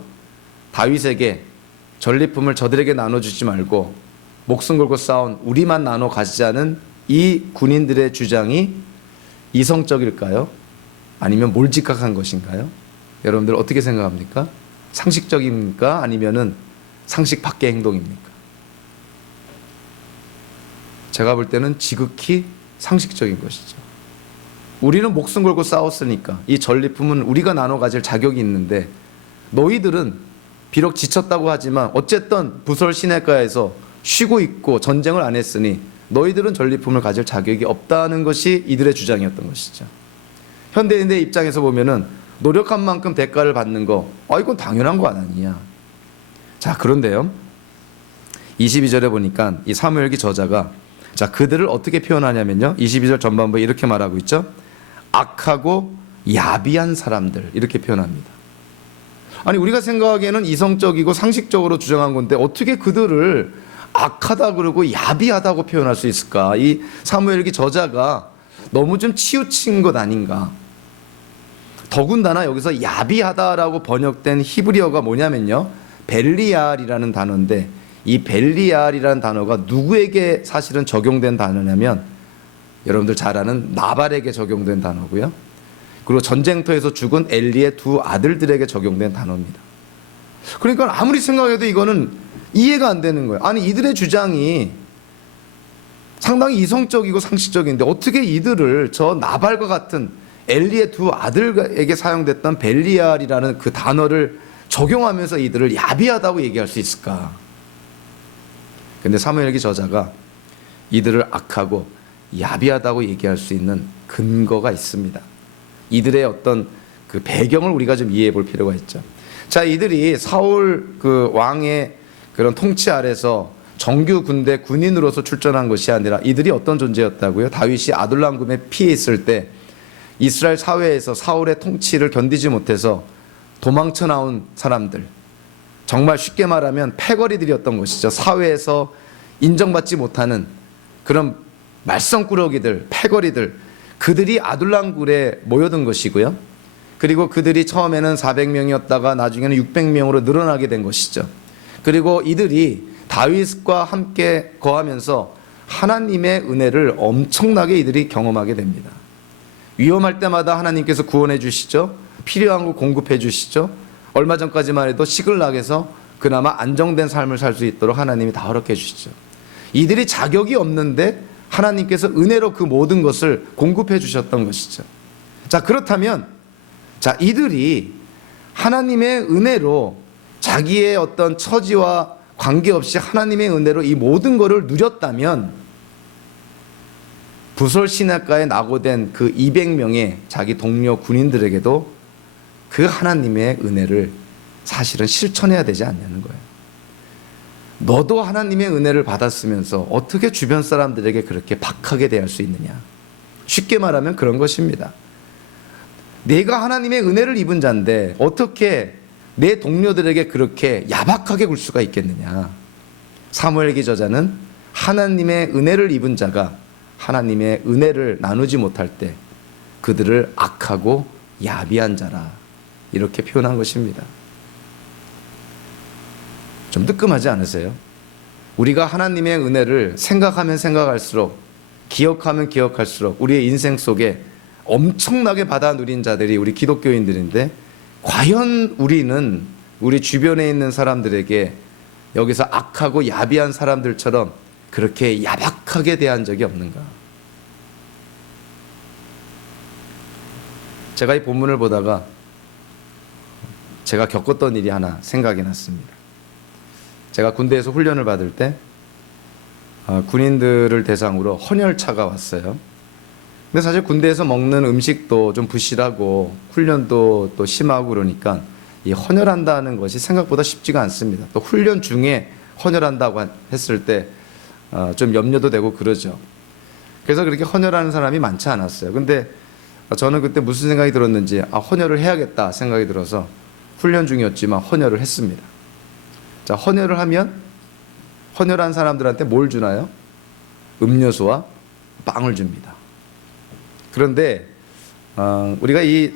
다윗에게 전리품을 저들에게 나눠주지 말고 목숨 걸고 싸운 우리만 나눠 가지자는 이 군인들의 주장이 이성적일까요? 아니면 몰직각한 것인가요? 여러분들 어떻게 생각합니까? 상식적입니까? 아니면은 상식 밖의 행동입니까? 제가 볼 때는 지극히 상식적인 것이죠. 우리는 목숨 걸고 싸웠으니까 이 전리품은 우리가 나눠 가질 자격이 있는데, 너희들은 비록 지쳤다고 하지만 어쨌든 부설 시내가에서 쉬고 있고 전쟁을 안 했으니 너희들은 전리품을 가질 자격이 없다는 것이 이들의 주장이었던 것이죠. 현대인의 입장에서 보면은 노력한 만큼 대가를 받는 거, 이건 당연한 거 아니냐. 자, 그런데요, 22절에 보니까 이 사무엘기 저자가 자, 그들을 어떻게 표현하냐면요, 22절 전반부에 이렇게 말하고 있죠. 악하고 야비한 사람들, 이렇게 표현합니다. 아니, 우리가 생각하기에는 이성적이고 상식적으로 주장한 건데 어떻게 그들을 악하다 그러고 야비하다고 표현할 수 있을까? 이 사무엘기 저자가 너무 좀 치우친 것 아닌가? 더군다나 여기서 야비하다라고 번역된 히브리어가 뭐냐면요, 벨리알이라는 단어인데, 이 벨리알이라는 단어가 누구에게 사실은 적용된 단어냐면 여러분들 잘 아는 나발에게 적용된 단어고요, 그리고 전쟁터에서 죽은 엘리의 두 아들들에게 적용된 단어입니다. 그러니까 아무리 생각해도 이거는 이해가 안 되는 거예요. 아니, 이들의 주장이 상당히 이성적이고 상식적인데 어떻게 이들을 저 나발과 같은 엘리의 두 아들에게 사용됐던 벨리알이라는 그 단어를 적용하면서 이들을 야비하다고 얘기할 수 있을까? 근데 사무엘기 저자가 이들을 악하고 야비하다고 얘기할 수 있는 근거가 있습니다. 이들의 어떤 그 배경을 우리가 좀 이해해 볼 필요가 있죠. 자, 이들이 사울 그 왕의 그런 통치 아래서 정규 군대 군인으로서 출전한 것이 아니라 이들이 어떤 존재였다고요? 다윗이 아둘람금에 피해 있을 때 이스라엘 사회에서 사울의 통치를 견디지 못해서 도망쳐 나온 사람들, 정말 쉽게 말하면 패거리들이었던 것이죠. 사회에서 인정받지 못하는 그런 말썽꾸러기들, 패거리들, 그들이 아둘람굴에 모여든 것이고요. 그리고 그들이 처음에는 400명이었다가 나중에는 600명으로 늘어나게 된 것이죠. 그리고 이들이 다윗과 함께 거하면서 하나님의 은혜를 엄청나게 이들이 경험하게 됩니다. 위험할 때마다 하나님께서 구원해 주시죠. 필요한 거 공급해 주시죠. 얼마 전까지만 해도 시글락에서 그나마 안정된 삶을 살 수 있도록 하나님이 다 허락해 주시죠. 이들이 자격이 없는데 하나님께서 은혜로 그 모든 것을 공급해 주셨던 것이죠. 자, 그렇다면 자, 이들이 하나님의 은혜로 자기의 어떤 처지와 관계없이 하나님의 은혜로 이 모든 것을 누렸다면 부설 시내가에 낙오된 그 200명의 자기 동료 군인들에게도 그 하나님의 은혜를 사실은 실천해야 되지 않냐는 거예요. 너도 하나님의 은혜를 받았으면서 어떻게 주변 사람들에게 그렇게 박하게 대할 수 있느냐. 쉽게 말하면 그런 것입니다. 내가 하나님의 은혜를 입은 자인데 어떻게 내 동료들에게 그렇게 야박하게 굴 수가 있겠느냐. 사무엘기 저자는 하나님의 은혜를 입은 자가 하나님의 은혜를 나누지 못할 때 그들을 악하고 야비한 자라, 이렇게 표현한 것입니다. 좀 뜨끔하지 않으세요? 우리가 하나님의 은혜를 생각하면 생각할수록, 기억하면 기억할수록 우리의 인생 속에 엄청나게 받아 누린 자들이 우리 기독교인들인데, 과연 우리는 우리 주변에 있는 사람들에게 여기서 악하고 야비한 사람들처럼 그렇게 야박하게 대한 적이 없는가? 제가 이 본문을 보다가 제가 겪었던 일이 하나 생각이 났습니다. 제가 군대에서 훈련을 받을 때 군인들을 대상으로 헌혈차가 왔어요. 근데 사실 군대에서 먹는 음식도 좀 부실하고 훈련도 또 심하고 그러니까 이 헌혈한다는 것이 생각보다 쉽지가 않습니다. 또 훈련 중에 헌혈한다고 했을 때 좀 염려도 되고 그러죠. 그래서 그렇게 헌혈하는 사람이 많지 않았어요. 근데 저는 그때 무슨 생각이 들었는지 헌혈을 해야겠다 생각이 들어서 훈련 중이었지만 헌혈을 했습니다. 자, 헌혈을 하면 헌혈한 사람들한테 뭘 주나요? 음료수와 빵을 줍니다. 그런데 우리가 이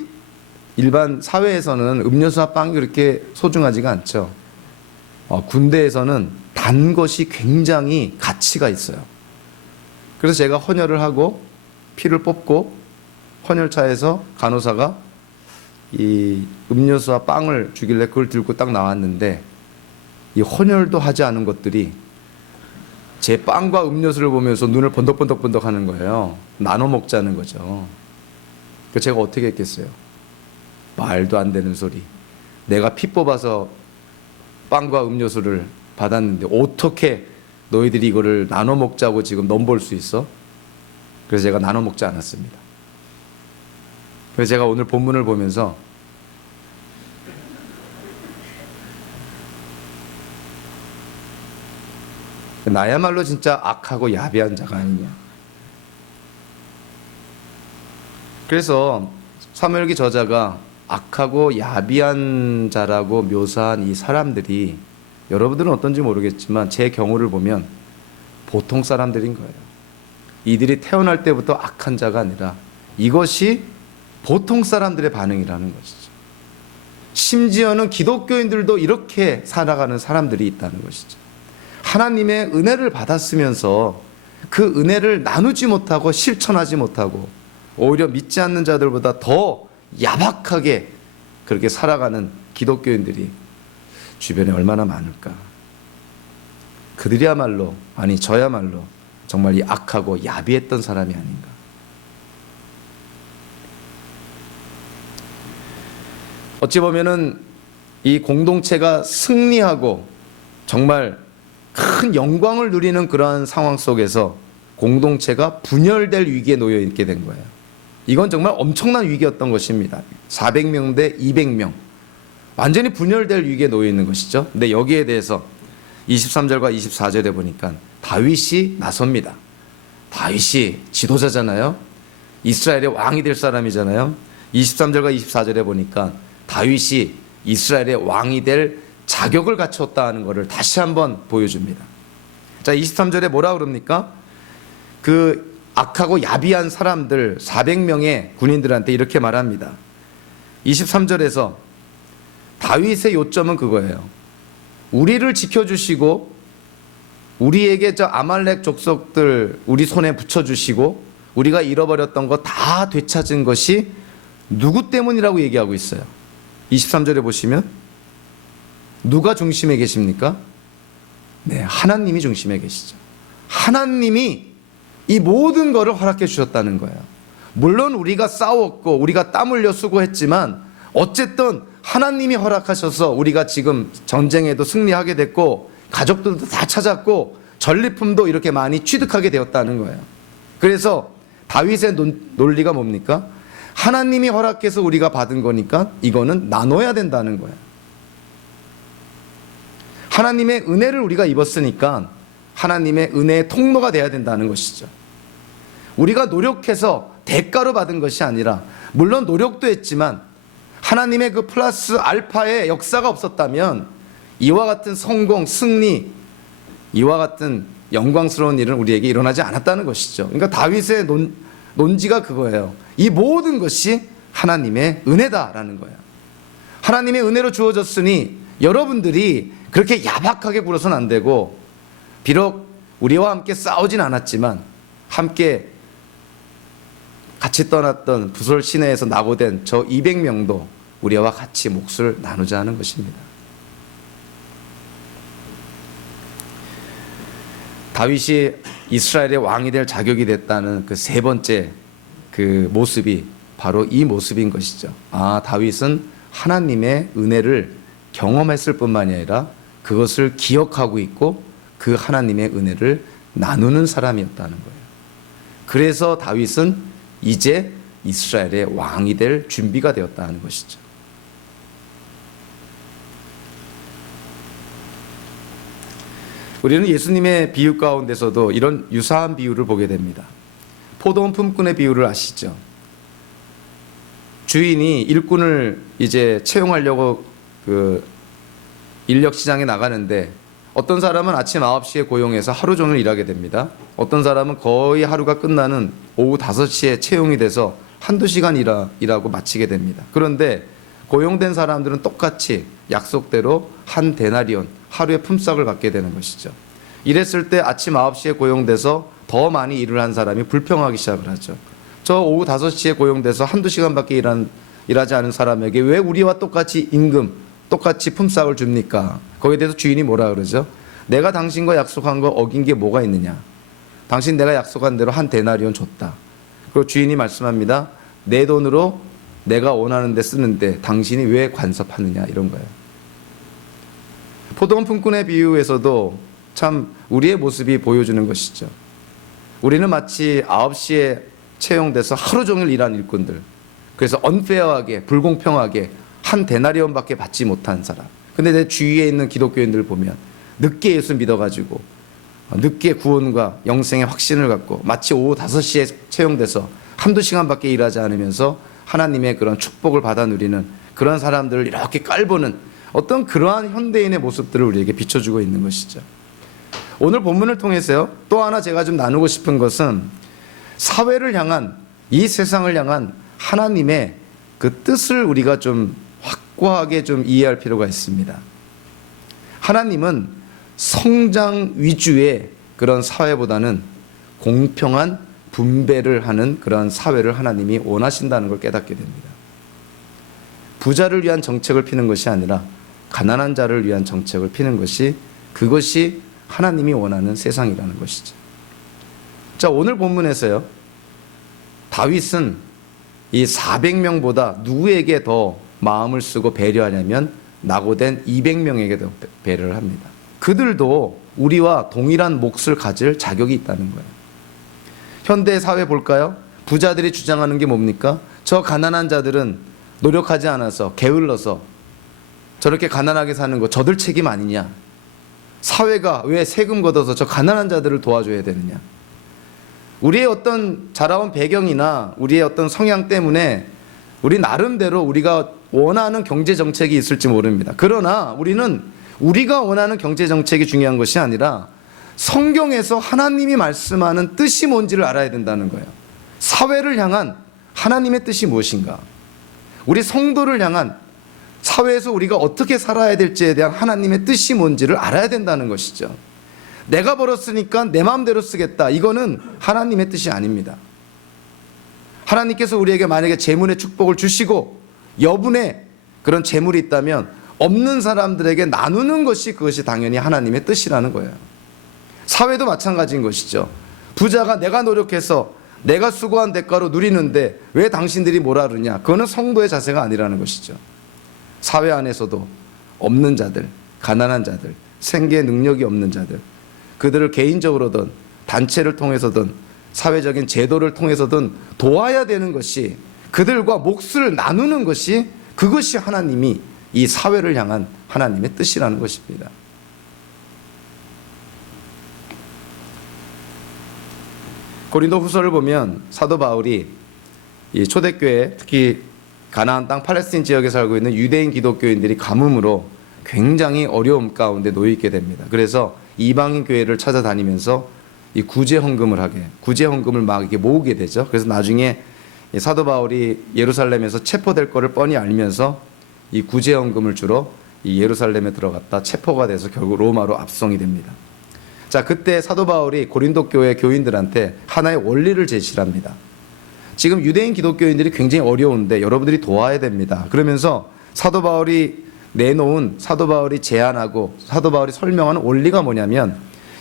일반 사회에서는 음료수와 빵이 그렇게 소중하지가 않죠. 군대에서는 단 것이 굉장히 가치가 있어요. 그래서 제가 헌혈을 하고 피를 뽑고 헌혈차에서 간호사가 이 음료수와 빵을 주길래 그걸 들고 딱 나왔는데 이 헌혈도 하지 않은 것들이 제 빵과 음료수를 보면서 눈을 번덕번덕 하는 거예요. 나눠 먹자는 거죠. 그 제가 어떻게 했겠어요? 말도 안 되는 소리. 내가 피 뽑아서 빵과 음료수를 받았는데 어떻게 너희들이 이거를 나눠 먹자고 지금 넘볼 수 있어? 그래서 제가 나눠 먹지 않았습니다. 그래서 제가 오늘 본문을 보면서 나야말로 진짜 악하고 야비한 자가 아니냐. 그래서 사무엘기 저자가 악하고 야비한 자라고 묘사한 이 사람들이 여러분들은 어떤지 모르겠지만 제 경우를 보면 보통 사람들인 거예요. 이들이 태어날 때부터 악한 자가 아니라 이것이 보통 사람들의 반응이라는 것이죠. 심지어는 기독교인들도 이렇게 살아가는 사람들이 있다는 것이죠. 하나님의 은혜를 받았으면서 그 은혜를 나누지 못하고 실천하지 못하고 오히려 믿지 않는 자들보다 더 야박하게 그렇게 살아가는 기독교인들이 주변에 얼마나 많을까. 그들이야말로, 아니 저야말로 정말 이 악하고 야비했던 사람이 아닌가. 어찌 보면은 이 공동체가 승리하고 정말 큰 영광을 누리는 그러한 상황 속에서 공동체가 분열될 위기에 놓여 있게 된 거예요. 이건 정말 엄청난 위기였던 것입니다. 400명 대 200명. 완전히 분열될 위기에 놓여 있는 것이죠. 근데 여기에 대해서 23절과 24절에 보니까 다윗이 나섭니다. 다윗이 지도자잖아요. 이스라엘의 왕이 될 사람이잖아요. 23절과 24절에 보니까 다윗이 이스라엘의 왕이 될 자격을 갖췄다 하는 것을 다시 한번 보여줍니다. 자, 23절에 뭐라 그럽니까? 그 악하고 야비한 사람들 400명의 군인들한테 이렇게 말합니다. 23절에서 다윗의 요점은 그거예요. 우리를 지켜주시고 우리에게 저 아말렉 족속들 우리 손에 붙여주시고 우리가 잃어버렸던 거 다 되찾은 것이 누구 때문이라고 얘기하고 있어요. 23절에 보시면 누가 중심에 계십니까? 네, 하나님이 중심에 계시죠. 하나님이 이 모든 것을 허락해 주셨다는 거예요. 물론 우리가 싸웠고 우리가 땀 흘려 수고했지만 어쨌든 하나님이 허락하셔서 우리가 지금 전쟁에도 승리하게 됐고 가족들도 다 찾았고 전리품도 이렇게 많이 취득하게 되었다는 거예요. 그래서 다윗의 논리가 뭡니까? 하나님이 허락해서 우리가 받은 거니까 이거는 나눠야 된다는 거예요. 하나님의 은혜를 우리가 입었으니까 하나님의 은혜의 통로가 돼야 된다는 것이죠. 우리가 노력해서 대가로 받은 것이 아니라 물론 노력도 했지만 하나님의 그 플러스 알파의 역사가 없었다면 이와 같은 성공, 승리, 이와 같은 영광스러운 일은 우리에게 일어나지 않았다는 것이죠. 그러니까 다윗의 논지가 그거예요. 이 모든 것이 하나님의 은혜다라는 거예요. 하나님의 은혜로 주어졌으니 여러분들이 그렇게 야박하게 굴어서는 안 되고 비록 우리와 함께 싸우진 않았지만 함께 같이 떠났던 부솔 시내에서 낙오된 저 200명도 우리와 같이 몫을 나누자 하는 것입니다. 다윗이 이스라엘의 왕이 될 자격이 됐다는 그 세 번째 그 모습이 바로 이 모습인 것이죠. 아, 다윗은 하나님의 은혜를 경험했을 뿐만이 아니라 그것을 기억하고 있고 그 하나님의 은혜를 나누는 사람이었다는 거예요. 그래서 다윗은 이제 이스라엘의 왕이 될 준비가 되었다는 것이죠. 우리는 예수님의 비유 가운데서도 이런 유사한 비유를 보게 됩니다. 포도원 품꾼의 비유를 아시죠? 주인이 일꾼을 이제 채용하려고 그 인력 시장에 나가는데 어떤 사람은 아침 9시에 고용해서 하루 종일 일하게 됩니다. 어떤 사람은 거의 하루가 끝나는 오후 5시에 채용이 돼서 한두 시간 일하고 마치게 됩니다. 그런데 고용된 사람들은 똑같이 약속대로 한 데나리온, 하루의 품삯을 받게 되는 것이죠. 이랬을 때 아침 9시에 고용돼서 더 많이 일을 한 사람이 불평하기 시작을 하죠. 저 오후 5시에 고용돼서 한두 시간밖에 일하지 않은 사람에게 왜 우리와 똑같이 임금, 똑같이 품삯을 줍니까? 거기에 대해서 주인이 뭐라 그러죠? 내가 당신과 약속한 거 어긴 게 뭐가 있느냐? 당신 내가 약속한 대로 한 데나리온 줬다. 그리고 주인이 말씀합니다. 내 돈으로 내가 원하는 데 쓰는데 당신이 왜 간섭하느냐, 이런 거예요. 포도원 품꾼의 비유에서도 참 우리의 모습이 보여주는 것이죠. 우리는 마치 9시에 채용돼서 하루 종일 일한 일꾼들, 그래서 언페어하게, 불공평하게 한 데나리온밖에 받지 못한 사람. 근데 내 주위에 있는 기독교인들을 보면 늦게 예수 믿어가지고 늦게 구원과 영생의 확신을 갖고 마치 오후 5시에 채용돼서 한두 시간밖에 일하지 않으면서 하나님의 그런 축복을 받아 누리는 그런 사람들을 이렇게 깔보는 어떤 그러한 현대인의 모습들을 우리에게 비춰주고 있는 것이죠. 오늘 본문을 통해서요, 또 하나 제가 좀 나누고 싶은 것은 사회를 향한, 이 세상을 향한 하나님의 그 뜻을 우리가 좀 확고하게 좀 이해할 필요가 있습니다. 하나님은 성장 위주의 그런 사회보다는 공평한 분배를 하는 그런 사회를 하나님이 원하신다는 걸 깨닫게 됩니다. 부자를 위한 정책을 피는 것이 아니라 가난한 자를 위한 정책을 피는 것이, 그것이 하나님이 원하는 세상이라는 것이죠. 자, 오늘 본문에서요, 다윗은 이 400명보다 누구에게 더 마음을 쓰고 배려하냐면 낙오된 200명에게 더 배려를 합니다. 그들도 우리와 동일한 몫을 가질 자격이 있다는 거예요. 현대 사회 볼까요? 부자들이 주장하는 게 뭡니까? 저 가난한 자들은 노력하지 않아서 게을러서 저렇게 가난하게 사는 거 저들 책임 아니냐? 사회가 왜 세금 걷어서 저 가난한 자들을 도와줘야 되느냐? 우리의 어떤 자라온 배경이나 우리의 어떤 성향 때문에 우리 나름대로 우리가 원하는 경제 정책이 있을지 모릅니다. 그러나 우리는 우리가 원하는 경제 정책이 중요한 것이 아니라 성경에서 하나님이 말씀하는 뜻이 뭔지를 알아야 된다는 거예요. 사회를 향한 하나님의 뜻이 무엇인가? 우리 성도를 향한, 사회에서 우리가 어떻게 살아야 될지에 대한 하나님의 뜻이 뭔지를 알아야 된다는 것이죠. 내가 벌었으니까 내 마음대로 쓰겠다, 이거는 하나님의 뜻이 아닙니다. 하나님께서 우리에게 만약에 재물의 축복을 주시고 여분의 그런 재물이 있다면 없는 사람들에게 나누는 것이, 그것이 당연히 하나님의 뜻이라는 거예요. 사회도 마찬가지인 것이죠. 부자가 내가 노력해서 내가 수고한 대가로 누리는데 왜 당신들이 뭐라 그러냐, 그거는 성도의 자세가 아니라는 것이죠. 사회 안에서도 없는 자들, 가난한 자들, 생계에 능력이 없는 자들, 그들을 개인적으로든 단체를 통해서든 사회적인 제도를 통해서든 도와야 되는 것이, 그들과 몫을 나누는 것이, 그것이 하나님이 이 사회를 향한 하나님의 뜻이라는 것입니다. 고린도 후서를 보면 사도 바울이 이 초대교회, 특히 가나안 땅 팔레스틴 지역에 살고 있는 유대인 기독교인들이 가뭄으로 굉장히 어려움 가운데 놓이게 됩니다. 그래서 이방인 교회를 찾아다니면서 이 구제 헌금을 막 이렇게 모으게 되죠. 그래서 나중에 사도 바울이 예루살렘에서 체포될 거를 뻔히 알면서 이 구제 헌금을 주러 이 예루살렘에 들어갔다 체포가 돼서 결국 로마로 압송이 됩니다. 자, 그때 사도 바울이 고린도 교회 교인들한테 하나의 원리를 제시를 합니다. 지금 유대인 기독교인들이 굉장히 어려운데 여러분들이 도와야 됩니다. 그러면서 사도 바울이 내놓은, 사도 바울이 제안하고 사도 바울이 설명하는 원리가 뭐냐면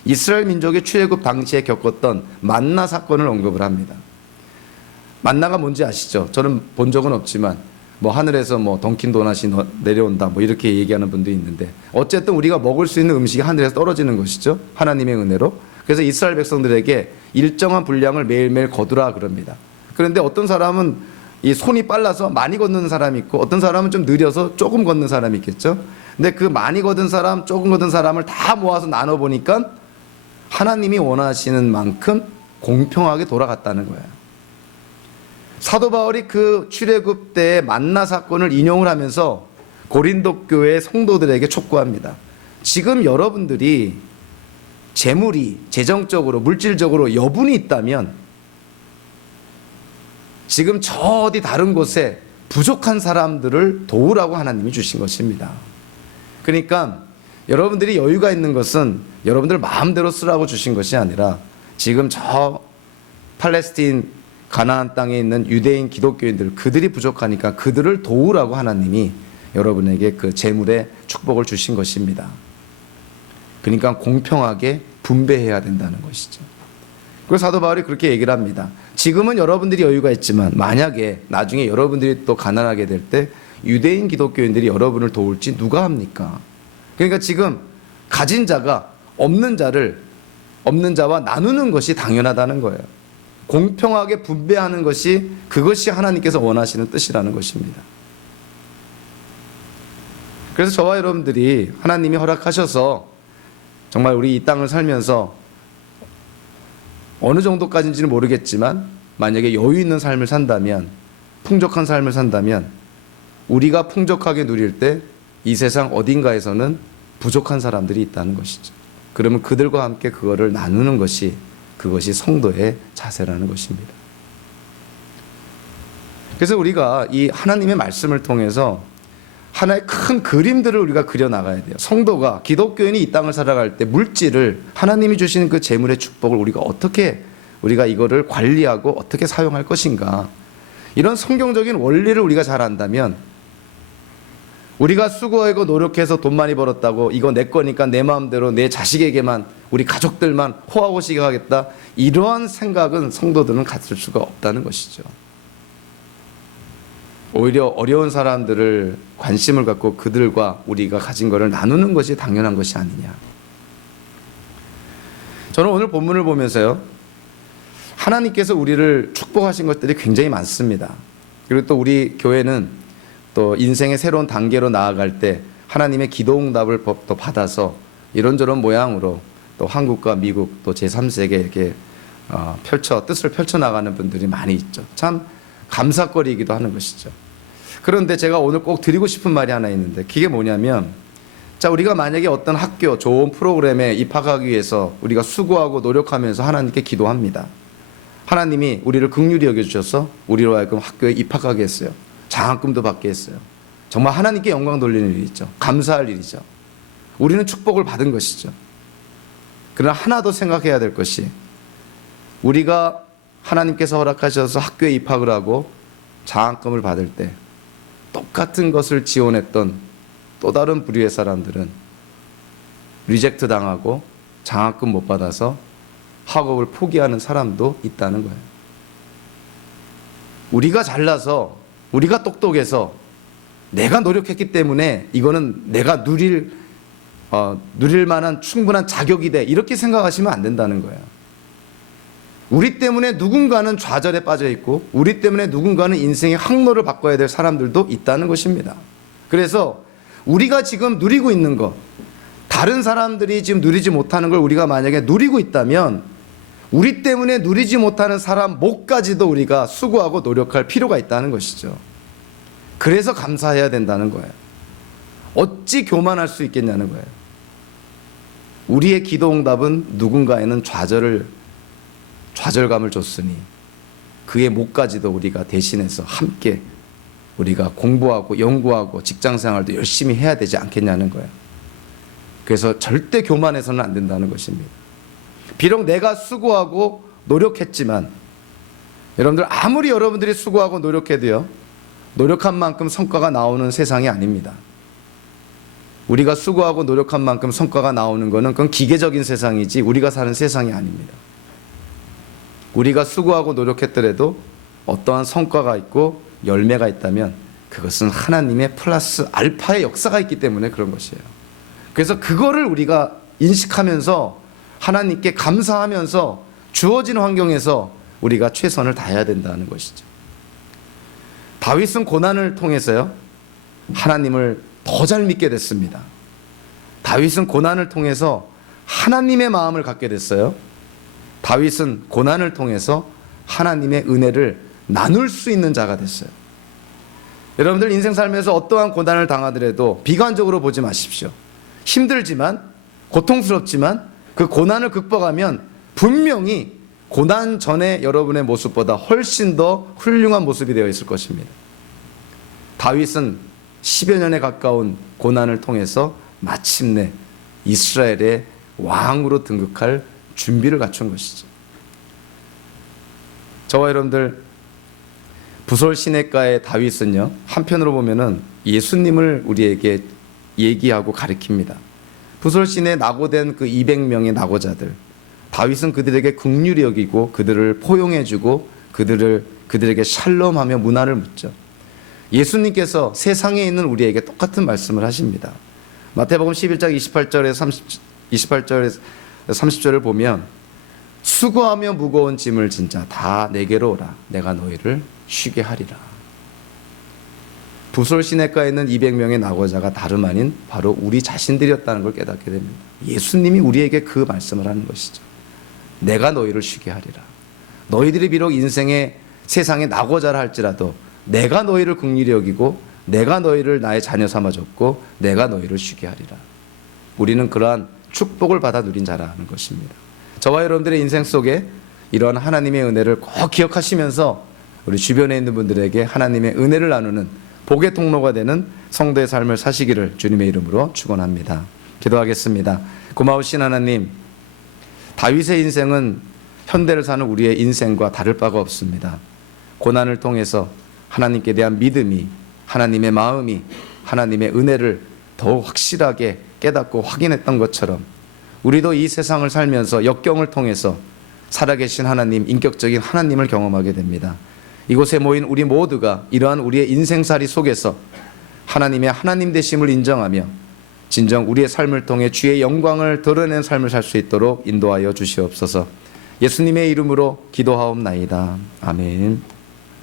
이스라엘 민족의 출애굽 당시에 겪었던 만나 사건을 언급을 합니다. 만나가 뭔지 아시죠? 저는 본 적은 없지만 뭐 하늘에서 뭐 던킨 도넛이 내려온다 뭐 이렇게 얘기하는 분도 있는데, 어쨌든 우리가 먹을 수 있는 음식이 하늘에서 떨어지는 것이죠. 하나님의 은혜로. 그래서 이스라엘 백성들에게 일정한 분량을 매일매일 거두라 그럽니다. 그런데 어떤 사람은 이 손이 빨라서 많이 걷는 사람이 있고 어떤 사람은 좀 느려서 조금 걷는 사람이 있겠죠. 근데 그 많이 걷은 사람, 조금 걷은 사람을 다 모아서 나눠 보니까 하나님이 원하시는 만큼 공평하게 돌아갔다는 거예요. 사도 바울이 그 출애굽 때의 만나 사건을 인용을 하면서 고린도 교회 성도들에게 촉구합니다. 지금 여러분들이 재물이, 재정적으로, 물질적으로 여분이 있다면 지금 저 어디 다른 곳에 부족한 사람들을 도우라고 하나님이 주신 것입니다. 그러니까 여러분들이 여유가 있는 것은 여러분들 마음대로 쓰라고 주신 것이 아니라 지금 저 팔레스틴 가나안 땅에 있는 유대인 기독교인들, 그들이 부족하니까 그들을 도우라고 하나님이 여러분에게 그 재물의 축복을 주신 것입니다. 그러니까 공평하게 분배해야 된다는 것이죠. 그래서 사도 바울이 그렇게 얘기를 합니다. 지금은 여러분들이 여유가 있지만 만약에 나중에 여러분들이 또 가난하게 될 때 유대인 기독교인들이 여러분을 도울지 누가 합니까? 그러니까 지금 가진 자가 없는 자와 나누는 것이 당연하다는 거예요. 공평하게 분배하는 것이, 그것이 하나님께서 원하시는 뜻이라는 것입니다. 그래서 저와 여러분들이 하나님이 허락하셔서 정말 우리 이 땅을 살면서 어느 정도까지인지는 모르겠지만 만약에 여유 있는 삶을 산다면, 풍족한 삶을 산다면, 우리가 풍족하게 누릴 때 이 세상 어딘가에서는 부족한 사람들이 있다는 것이죠. 그러면 그들과 함께 그거를 나누는 것이, 그것이 성도의 자세라는 것입니다. 그래서 우리가 이 하나님의 말씀을 통해서 하나의 큰 그림들을 우리가 그려나가야 돼요. 성도가, 기독교인이 이 땅을 살아갈 때 물질을, 하나님이 주시는 그 재물의 축복을 우리가 이거를 관리하고 어떻게 사용할 것인가, 이런 성경적인 원리를 우리가 잘 안다면, 우리가 수고하고 노력해서 돈 많이 벌었다고 이거 내 거니까 내 마음대로 내 자식에게만, 우리 가족들만 호화호식이 하겠다, 이러한 생각은 성도들은 가질 수가 없다는 것이죠. 오히려 어려운 사람들을 관심을 갖고 그들과 우리가 가진 것을 나누는 것이 당연한 것이 아니냐. 저는 오늘 본문을 보면서요, 하나님께서 우리를 축복하신 것들이 굉장히 많습니다. 그리고 또 우리 교회는 또 인생의 새로운 단계로 나아갈 때 하나님의 기도응답을 또 받아서 이런저런 모양으로 또 한국과 미국 또 제3세계에 이렇게 뜻을 펼쳐나가는 분들이 많이 있죠. 참 감사거리이기도 하는 것이죠. 그런데 제가 오늘 꼭 드리고 싶은 말이 하나 있는데, 그게 뭐냐면, 자, 우리가 만약에 어떤 학교 좋은 프로그램에 입학하기 위해서 우리가 수고하고 노력하면서 하나님께 기도합니다. 하나님이 우리를 긍휼히 여겨주셔서 우리로 하여금 학교에 입학하게 했어요. 장학금도 받게 했어요. 정말 하나님께 영광 돌리는 일이죠. 감사할 일이죠. 우리는 축복을 받은 것이죠. 그러나 하나 더 생각해야 될 것이, 우리가 하나님께서 허락하셔서 학교에 입학을 하고 장학금을 받을 때 똑같은 것을 지원했던 또 다른 부류의 사람들은 리젝트 당하고 장학금 못 받아서 학업을 포기하는 사람도 있다는 거예요. 우리가 잘나서, 우리가 똑똑해서, 내가 노력했기 때문에 이거는 내가 누릴 만한 충분한 자격이 돼, 이렇게 생각하시면 안 된다는 거예요. 우리 때문에 누군가는 좌절에 빠져 있고, 우리 때문에 누군가는 인생의 항로를 바꿔야 될 사람들도 있다는 것입니다. 그래서 우리가 지금 누리고 있는 것, 다른 사람들이 지금 누리지 못하는 걸 우리가 만약에 누리고 있다면, 우리 때문에 누리지 못하는 사람 목까지도 우리가 수고하고 노력할 필요가 있다는 것이죠. 그래서 감사해야 된다는 거예요. 어찌 교만할 수 있겠냐는 거예요. 우리의 기도응답은 누군가에는 좌절감을 줬으니 그의 목까지도 우리가 대신해서 함께 우리가 공부하고 연구하고 직장생활도 열심히 해야 되지 않겠냐는 거예요. 그래서 절대 교만해서는 안 된다는 것입니다. 비록 내가 수고하고 노력했지만, 여러분들 아무리 여러분들이 수고하고 노력해도요, 노력한 만큼 성과가 나오는 세상이 아닙니다. 우리가 수고하고 노력한 만큼 성과가 나오는 것은 그건 기계적인 세상이지 우리가 사는 세상이 아닙니다. 우리가 수고하고 노력했더라도 어떠한 성과가 있고 열매가 있다면 그것은 하나님의 플러스 알파의 역사가 있기 때문에 그런 것이에요. 그래서 그거를 우리가 인식하면서 하나님께 감사하면서 주어진 환경에서 우리가 최선을 다해야 된다는 것이죠. 다윗은 고난을 통해서요, 하나님을 더 잘 믿게 됐습니다. 다윗은 고난을 통해서 하나님의 마음을 갖게 됐어요. 다윗은 고난을 통해서 하나님의 은혜를 나눌 수 있는 자가 됐어요. 여러분들 인생 삶에서 어떠한 고난을 당하더라도 비관적으로 보지 마십시오. 힘들지만, 고통스럽지만 그 고난을 극복하면 분명히 고난 전에 여러분의 모습보다 훨씬 더 훌륭한 모습이 되어 있을 것입니다. 다윗은 10여 년에 가까운 고난을 통해서 마침내 이스라엘의 왕으로 등극할 준비를 갖춘 것이죠. 저와 여러분들 부솔 시내가의 다윗은요, 한편으로 보면은 예수님을 우리에게 얘기하고 가르칩니다. 부솔 시내에 낙오된 그 200명의 낙오자들, 다윗은 그들에게 긍휼히 여기고 그들을 포용해주고 그들에게 샬롬하며 문화를 묻죠. 예수님께서 세상에 있는 우리에게 똑같은 말씀을 하십니다. 마태복음 11장 28절에서 30절을 보면 수고하며 무거운 짐을 진 자 다 내게로 오라. 내가 너희를 쉬게 하리라. 부솔 시내가에 있는 200명의 낙오자가 다름 아닌 바로 우리 자신들이었다는 걸 깨닫게 됩니다. 예수님이 우리에게 그 말씀을 하는 것이죠. 내가 너희를 쉬게 하리라. 너희들이 비록 인생의 세상에 낙오자라 할지라도 내가 너희를 긍휼히 여기고 내가 너희를 나의 자녀 삼아줬고 내가 너희를 쉬게 하리라. 우리는 그러한 축복을 받아 누린 자라는 것입니다. 저와 여러분들의 인생 속에 이러한 하나님의 은혜를 꼭 기억하시면서 우리 주변에 있는 분들에게 하나님의 은혜를 나누는 복의 통로가 되는 성도의 삶을 사시기를 주님의 이름으로 축원합니다. 기도하겠습니다. 고마우신 하나님, 다윗의 인생은 현대를 사는 우리의 인생과 다를 바가 없습니다. 고난을 통해서 하나님께 대한 믿음이, 하나님의 마음이, 하나님의 은혜를 더욱 확실하게 깨닫고 확인했던 것처럼 우리도 이 세상을 살면서 역경을 통해서 살아계신 하나님, 인격적인 하나님을 경험하게 됩니다. 이곳에 모인 우리 모두가 이러한 우리의 인생살이 속에서 하나님의 하나님 되심을 인정하며 진정 우리의 삶을 통해 주의 영광을 드러내는 삶을 살 수 있도록 인도하여 주시옵소서. 예수님의 이름으로 기도하옵나이다. 아멘.